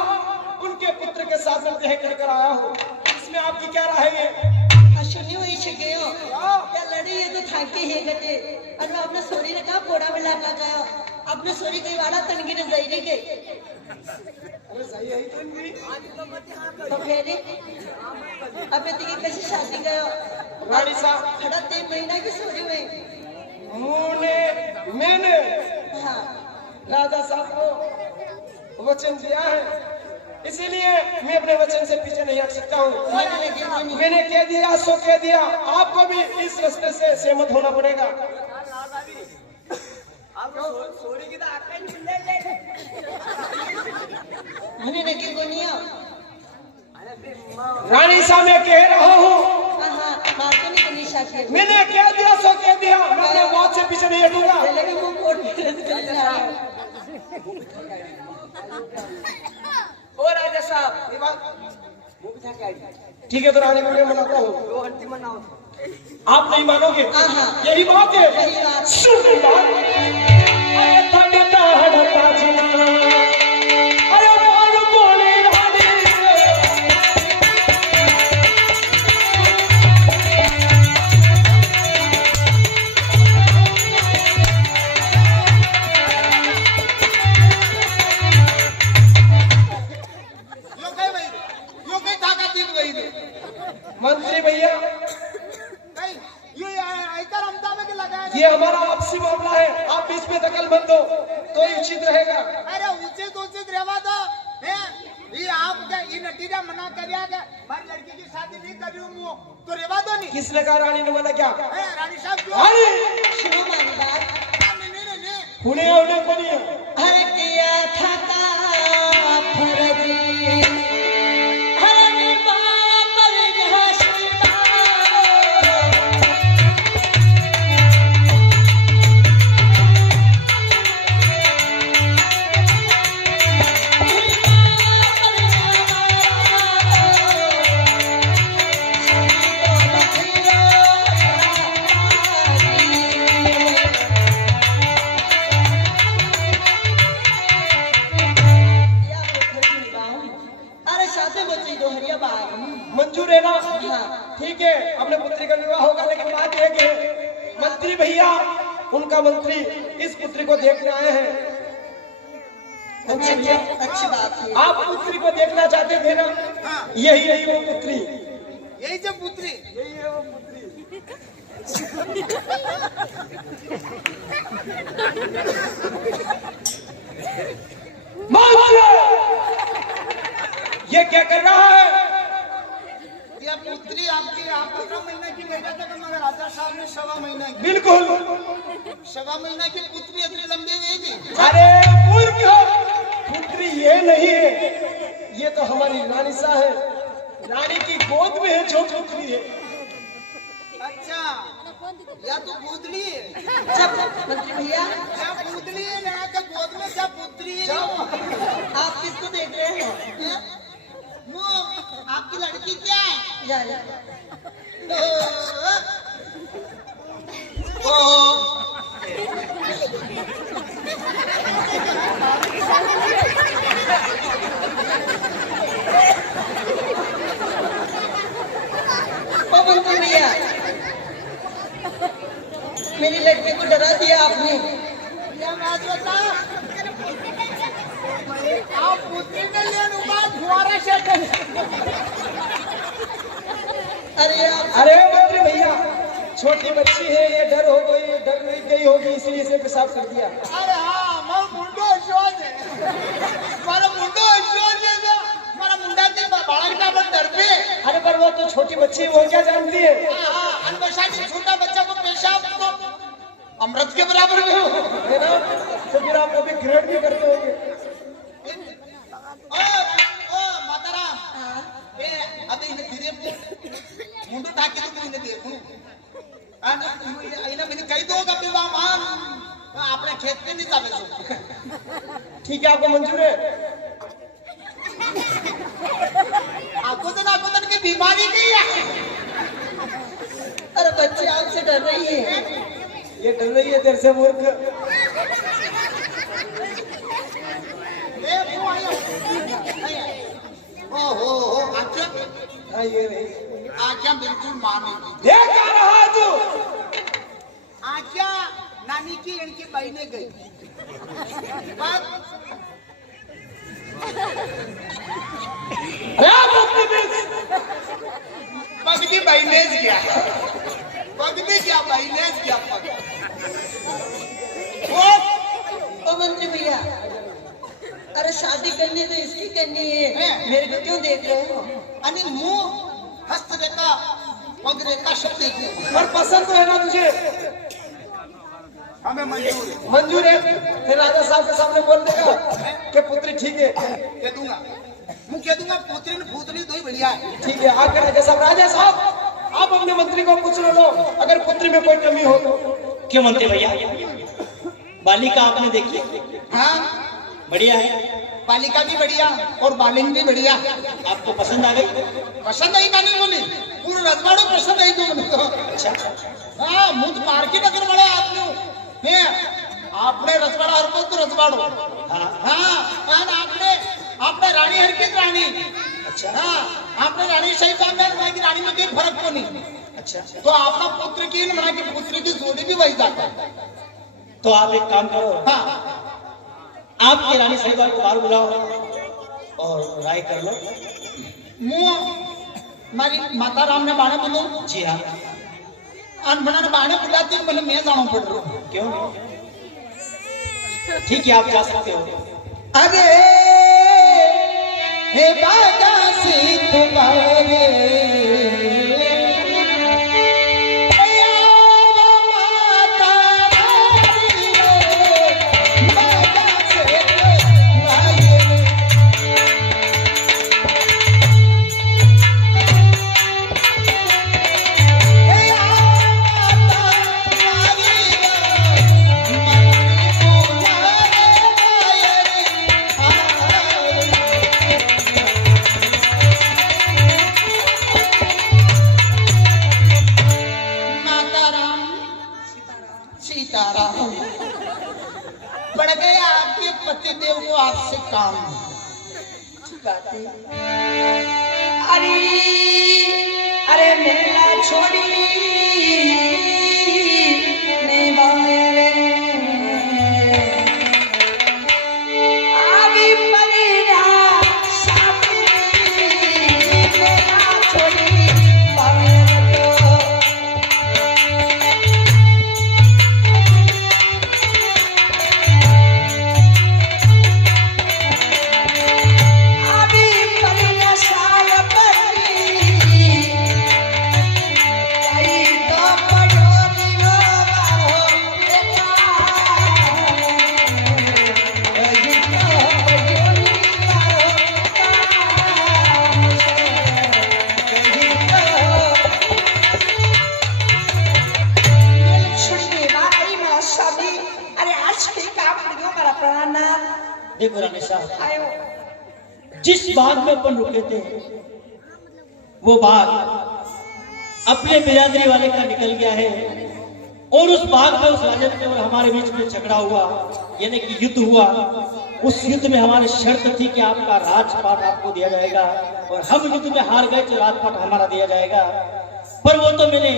उनके पुत्र के साथ में तय कर आया हूँ। इसमें आपकी क्या राय है? सुनी हुई शकेयो क्या लड़ी ये तो थाके है गटे और मैं अपने सोरी ने कहा फोड़ा में लगा गया अपने सोरी कई वाला तनगी ने जाई नहीं गई अरे सही है तनगी तो फिर अबे ती कैसे शादी गयो रानी साहब खड़ा 3 महीना की सोरी में मैंने हां राजा साहब को वचन दिया है इसीलिए मैं अपने वचन से पीछे नहीं हट सकता हूँ। मैंने कह दिया सो कह दिया। आपको भी इस रास्ते से सहमत होना पड़ेगा। रानी साहब मैं कह रहा हूँ मैंने कह दिया सो कह दिया। मैं अपने बात से पीछे नहीं हटूंगा। ओ राजा साहब ठीक है तो रानी को मैं मनाता हूँ। आप नहीं मानोगे यही बात है। सुन बात अरे थोड़े दाढ़ता जिना अरे बोल बोले रानी मंत्री भैया ये हमारा आपसी मामला है। आप बीच में दखल मत दो तो ही उचित रहेगा। अरे उचित रहवा दो ये आप क्या ये नतीजा मना करिया के मारी लड़की की शादी नहीं कर रही हूं तो रहवा दो नहीं। किसने कहा रानी ने मना क्या? रानी साहब क्यों सुनो मारी बात नहीं पुणे होने को नहीं है। हर किया था का फर्जी मंजूर है ना? ठीक है, अपने पुत्री का विवाह होगा, लेकिन बात एक है, मंत्री भैया, उनका मंत्री इस पुत्री को देखने आए हैं। अच्छी बात है। आप पुत्री को देखना चाहते थे ना? यही है वो पुत्री। यही जब पुत्री, यही है वो पुत्री। ये क्या कर रहा है? यह पुत्री आपकी, आप 15 महीने की बेटा था, मगर राजा साहब ने 1.25 महीना की, बिल्कुल 1.25 महीना की पुत्री इतनी लंबी हुई थी। अरे मूर्ख, पुत्री ये नहीं है, ये तो हमारी रानी सा है, रानी की गोद में है जो पुत्री है। अच्छा, या तो पूतली है, मंत्री भैया, क्या पूतली है ना, क्या गोद में क्या पुत्री है? आप किसको देख रहे हैं? वो आपकी लड़की क्या है? जा जा। ओ, मंत्री भैया, मेरी लड़की को डरा दिया आपने। क्या बात बता? आप पुत्री के लिए अनुमान फुहारा से अरे मंत्री भैया, छोटी बच्ची है, ये डर हो गई, डर नहीं गई होगी, इसलिए इसे पेशाब कर दिया। अरे हाँ, मैं मुंडो अश्वास है, मारा मुंडो अश्वास है ना, मारा मुंडा के बालक का बंद डर पे। अरे पर वो तो छोटी बच्ची है, वो क्या जानती है? हाँ, अनबशानी छोटा बच्चा को पेशाब तो अमृत के बराबर में हो। है ना? तो फिर आप अभी ग्रेड भी करते होंगे। ओ माताराम, ए अबे इन्हें धीरे मुंडो ढाके तो इन्हें देखूं। इन्हें मैंने कही दो कभी मान अपने खेत में नहीं जावे सो। ठीक है, आपको मंजूर है? आपको तो की बीमारी नहीं है। अरे बच्चे आपसे डर रही है। ये डर रही है तेरे से मूर्ख। ओहो अच्छा, हाँ ये नहीं, आज्ञा बिल्कुल माने। देख आ रहा तू। आज्ञा नानी की इनकी बहने गई बात। पगड़ी बहनेज गया, पगड़ी क्या बहनेज गया पग। ओ मंत्री भैया, अरे शादी करनी तो इसकी करनी है, मेरे को क्यों देख रहे हो? अनि मुंह हस्तरेखा पग रेखा सब देखने और पसंद तो है ना तुझे? हमें मंजूर है। मंजूर है, फिर राजा साहब के सामने बोल देगा कि पुत्री ठीक है। कह दूंगा, मैं कह दूंगा पुत्री ने भूतली दो ही बढ़िया है। ठीक है, आकर राजा साहब आप अपने मंत्री को पूछ लो, अगर पुत्री में कोई कमी हो तो। क्यों मंत्री भैया, बालिका आपने देखी? हाँ बढ़िया है, बालिका भी बढ़िया और बालिंग भी बढ़िया। आपको पसंद आ गई? पसंद आई कानी बोली, पूरा रजवाड़ो पसंद आई तो मुझे तो। अच्छा, हाँ मुझ मार्केट अगर बड़ा आपने हैं, आपने रजवाड़ा हर को तो रजवाड़ो। हाँ हाँ आपने रानी हर की रानी। अच्छा, हाँ आपने रानी सही काम है, की रानी में कोई फर्क को नहीं। अच्छा, तो आपका पुत्र की मना की पुत्री की जोड़ी भी वही जाता है। तो आप एक काम करो, हाँ आपकी रानी साहिबा को बाहर बुलाओ और राय कर लो। मुंह मारी माता राम ने बाणे बोलो। जी हाँ, अनबना ने बाणे बुलाती है, मतलब मैं जाना पड़ रहा हूँ। क्यों? ठीक है, आप जा सकते हो। अरे हे बाजा सी तुम्हारे पड़ गए आपके पति देव को आपसे काम। अरे अरे मेला छोड़ी मैं बारे आवी परिरा साथी मेला छोड़ी बारे तो आवी परिरा साल देखो रानी साहब, जिस बाग में अपन रुके थे वो बाग अपने बिरादरी वाले का निकल गया है, और उस बाग में उस राजा के और हमारे बीच में झगड़ा हुआ, यानी कि युद्ध हुआ। उस युद्ध में हमारी शर्त थी कि आपका राजपाट आपको दिया जाएगा, और हम युद्ध में हार गए तो राजपाट हमारा दिया जाएगा। पर वो तो मैंने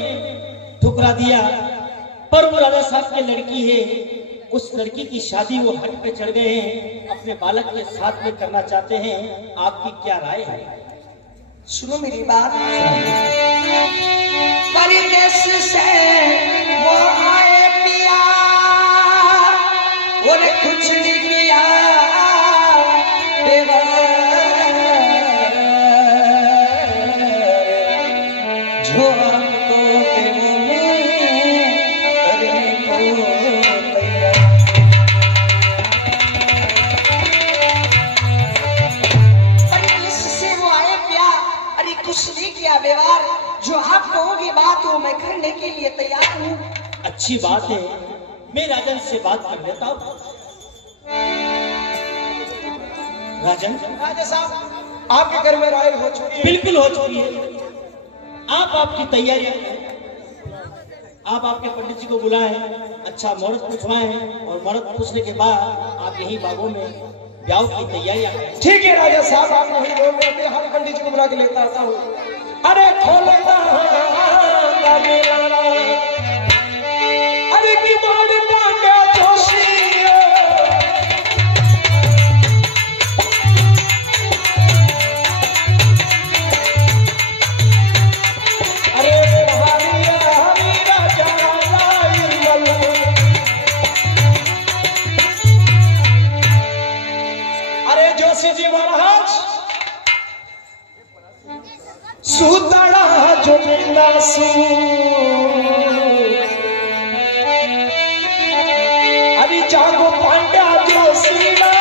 ठुकरा दिया। पर वो राजा साहब की लड़की है, उस लड़की की शादी वो हट पे चढ़ गए हैं, अपने बालक के साथ में करना चाहते हैं। आपकी क्या राय है? सुनो मेरी बात। परदेश से वो आए पिया और कुछ नहीं किया जो हमको कुछ नहीं किया व्यवहार, जो आप कहोगे बात वो मैं करने के लिए तैयार हूँ। अच्छी बात है, मैं राजन से बात कर लेता हूँ। राजन, राजा साहब आपके घर में राय हो चुकी है? बिल्कुल हो चुकी है। आप आपकी तैयारियां करें, आप आपके पंडित जी को बुलाएं, अच्छा मुहूर्त पूछवाएं, और मुहूर्त पूछने के बाद आप यही बागों में ब्याह की तैयारियां करें। ठीक है राजा साहब, आप नहीं बोल रहे थे, हर पंडित जी को बुला के लेता आता हूँ। अरे खोलता अरे की बोलता क्या जोशी, जी महाराज सुतड़ा जो बिंदासु अरे जागो पांड्या जो सीना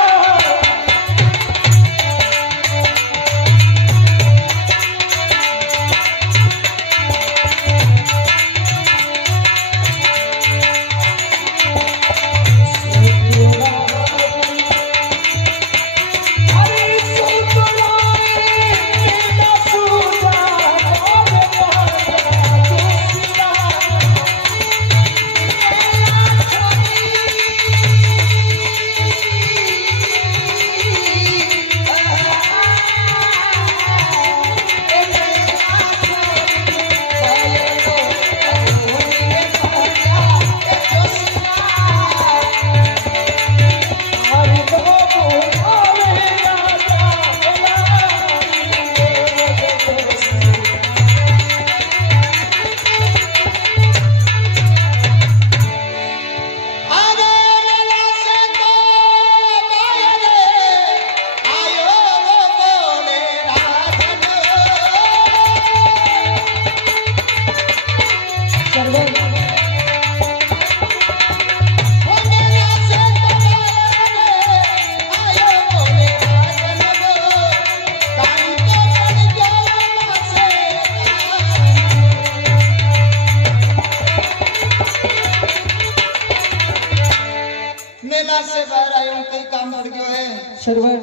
से बाहर आयो कई काम बढ़ गयो है सरवर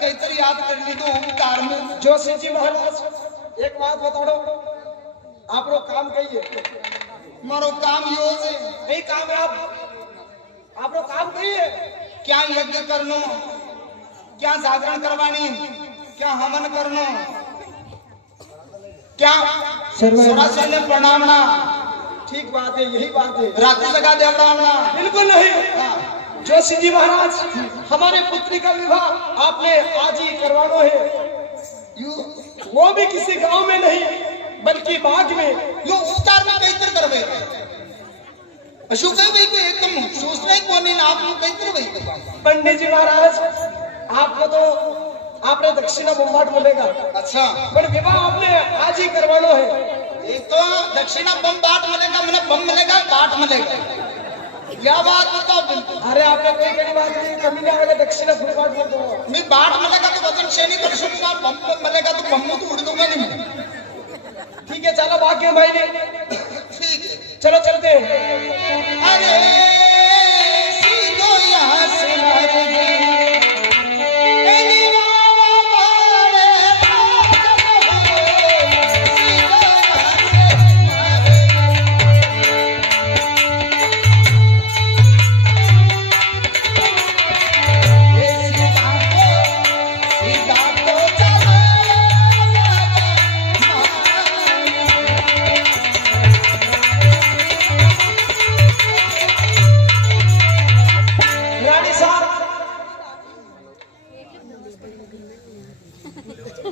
कैतर याद कर ली तो कार में जोशी जी महाराज एक बात बता दो आप लोग काम कहिए मारो काम यो से नहीं काम है आप लोग काम कहिए क्या यज्ञ करनो क्या जागरण करवानी क्या हवन करनो क्या सर्व ने प्रणाम ना ठीक बात है, यही बात है। रात्रि जगा दे प्रणाम ना बिल्कुल नहीं। जोशी जी महाराज, हमारे पुत्री का विवाह आपने आज ही करवाना है। वो भी किसी गांव में नहीं बल्कि बाग में। यो उपचार में कैसे करवे अशु कई भाई को एकदम सोचना ही कौन नहीं आप लोग कैसे भाई पंडित जी महाराज, आपको तो आपने दक्षिणा बम्बाट मिलेगा। अच्छा पर विवाह आपने आज ही करवाना है। एक तो दक्षिणा बम बाट मिलेगा, मैंने बम मिलेगा बाट मिलेगा, क्या बात बताओ बिल्कुल। अरे आपने कोई बड़ी बात नहीं, कमी नहीं आएगा, दक्षिणा फुल बाट बोल दो। मैं बाट मिलेगा तो वजन शेनी कर सकूंगा, बम मिलेगा तो बम तो उड़ दूंगा नहीं मैं। ठीक है चलो भाग्य भाई ने, ठीक है चलो चलते हैं। अरे सीधो यहाँ से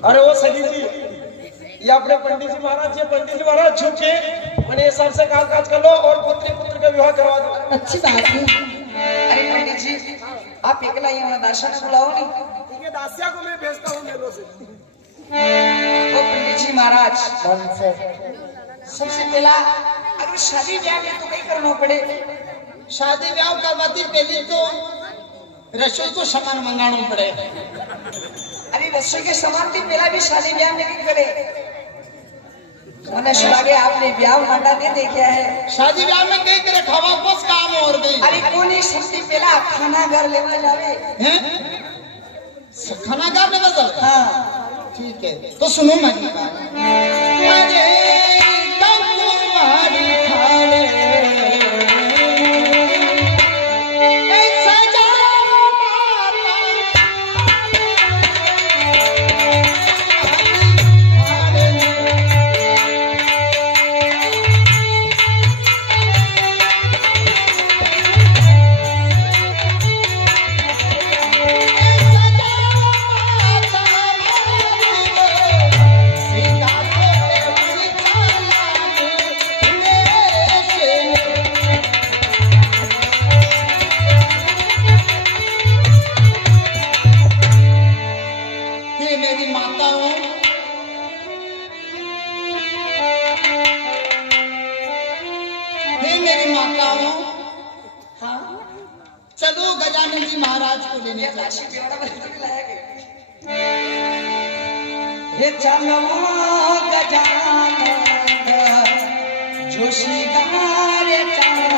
अरे वो सही जी, ये अपने पंडित जी महाराज, ये पंडित जी महाराज झुके मैंने हिसाब से काम काज कर लो और पुत्र का विवाह करवा दो। अच्छी बात है। अरे पंडित जी, आप एकला यहाँ दासा ने बुलाओ नहीं। ठीक है, दासिया को मैं भेजता हूँ मेलों से। ओ पंडित जी महाराज, सबसे पहला अगर शादी ब्याह में तो कहीं करना पड़े। शादी ब्याह करवाती पहले तो रसोई को सामान मंगाना पड़े। अरे रसोई के सामान थी पहला भी शादी ब्याह नहीं करे। मैंने सुना के आपने ब्याह मांडा दे देखा है। शादी ब्याह में कई करे खावा बस काम और गई। अरे कौन ही सबसे पहला खाना घर लेवा जावे हैं? खाना घर लेवा जावे? हाँ ठीक है तो सुनो मेरी बात। अरे तुम्हारी खाने चलो गजानन जी महाराज को लेने ये चलो गजानन जोशी गारे चलो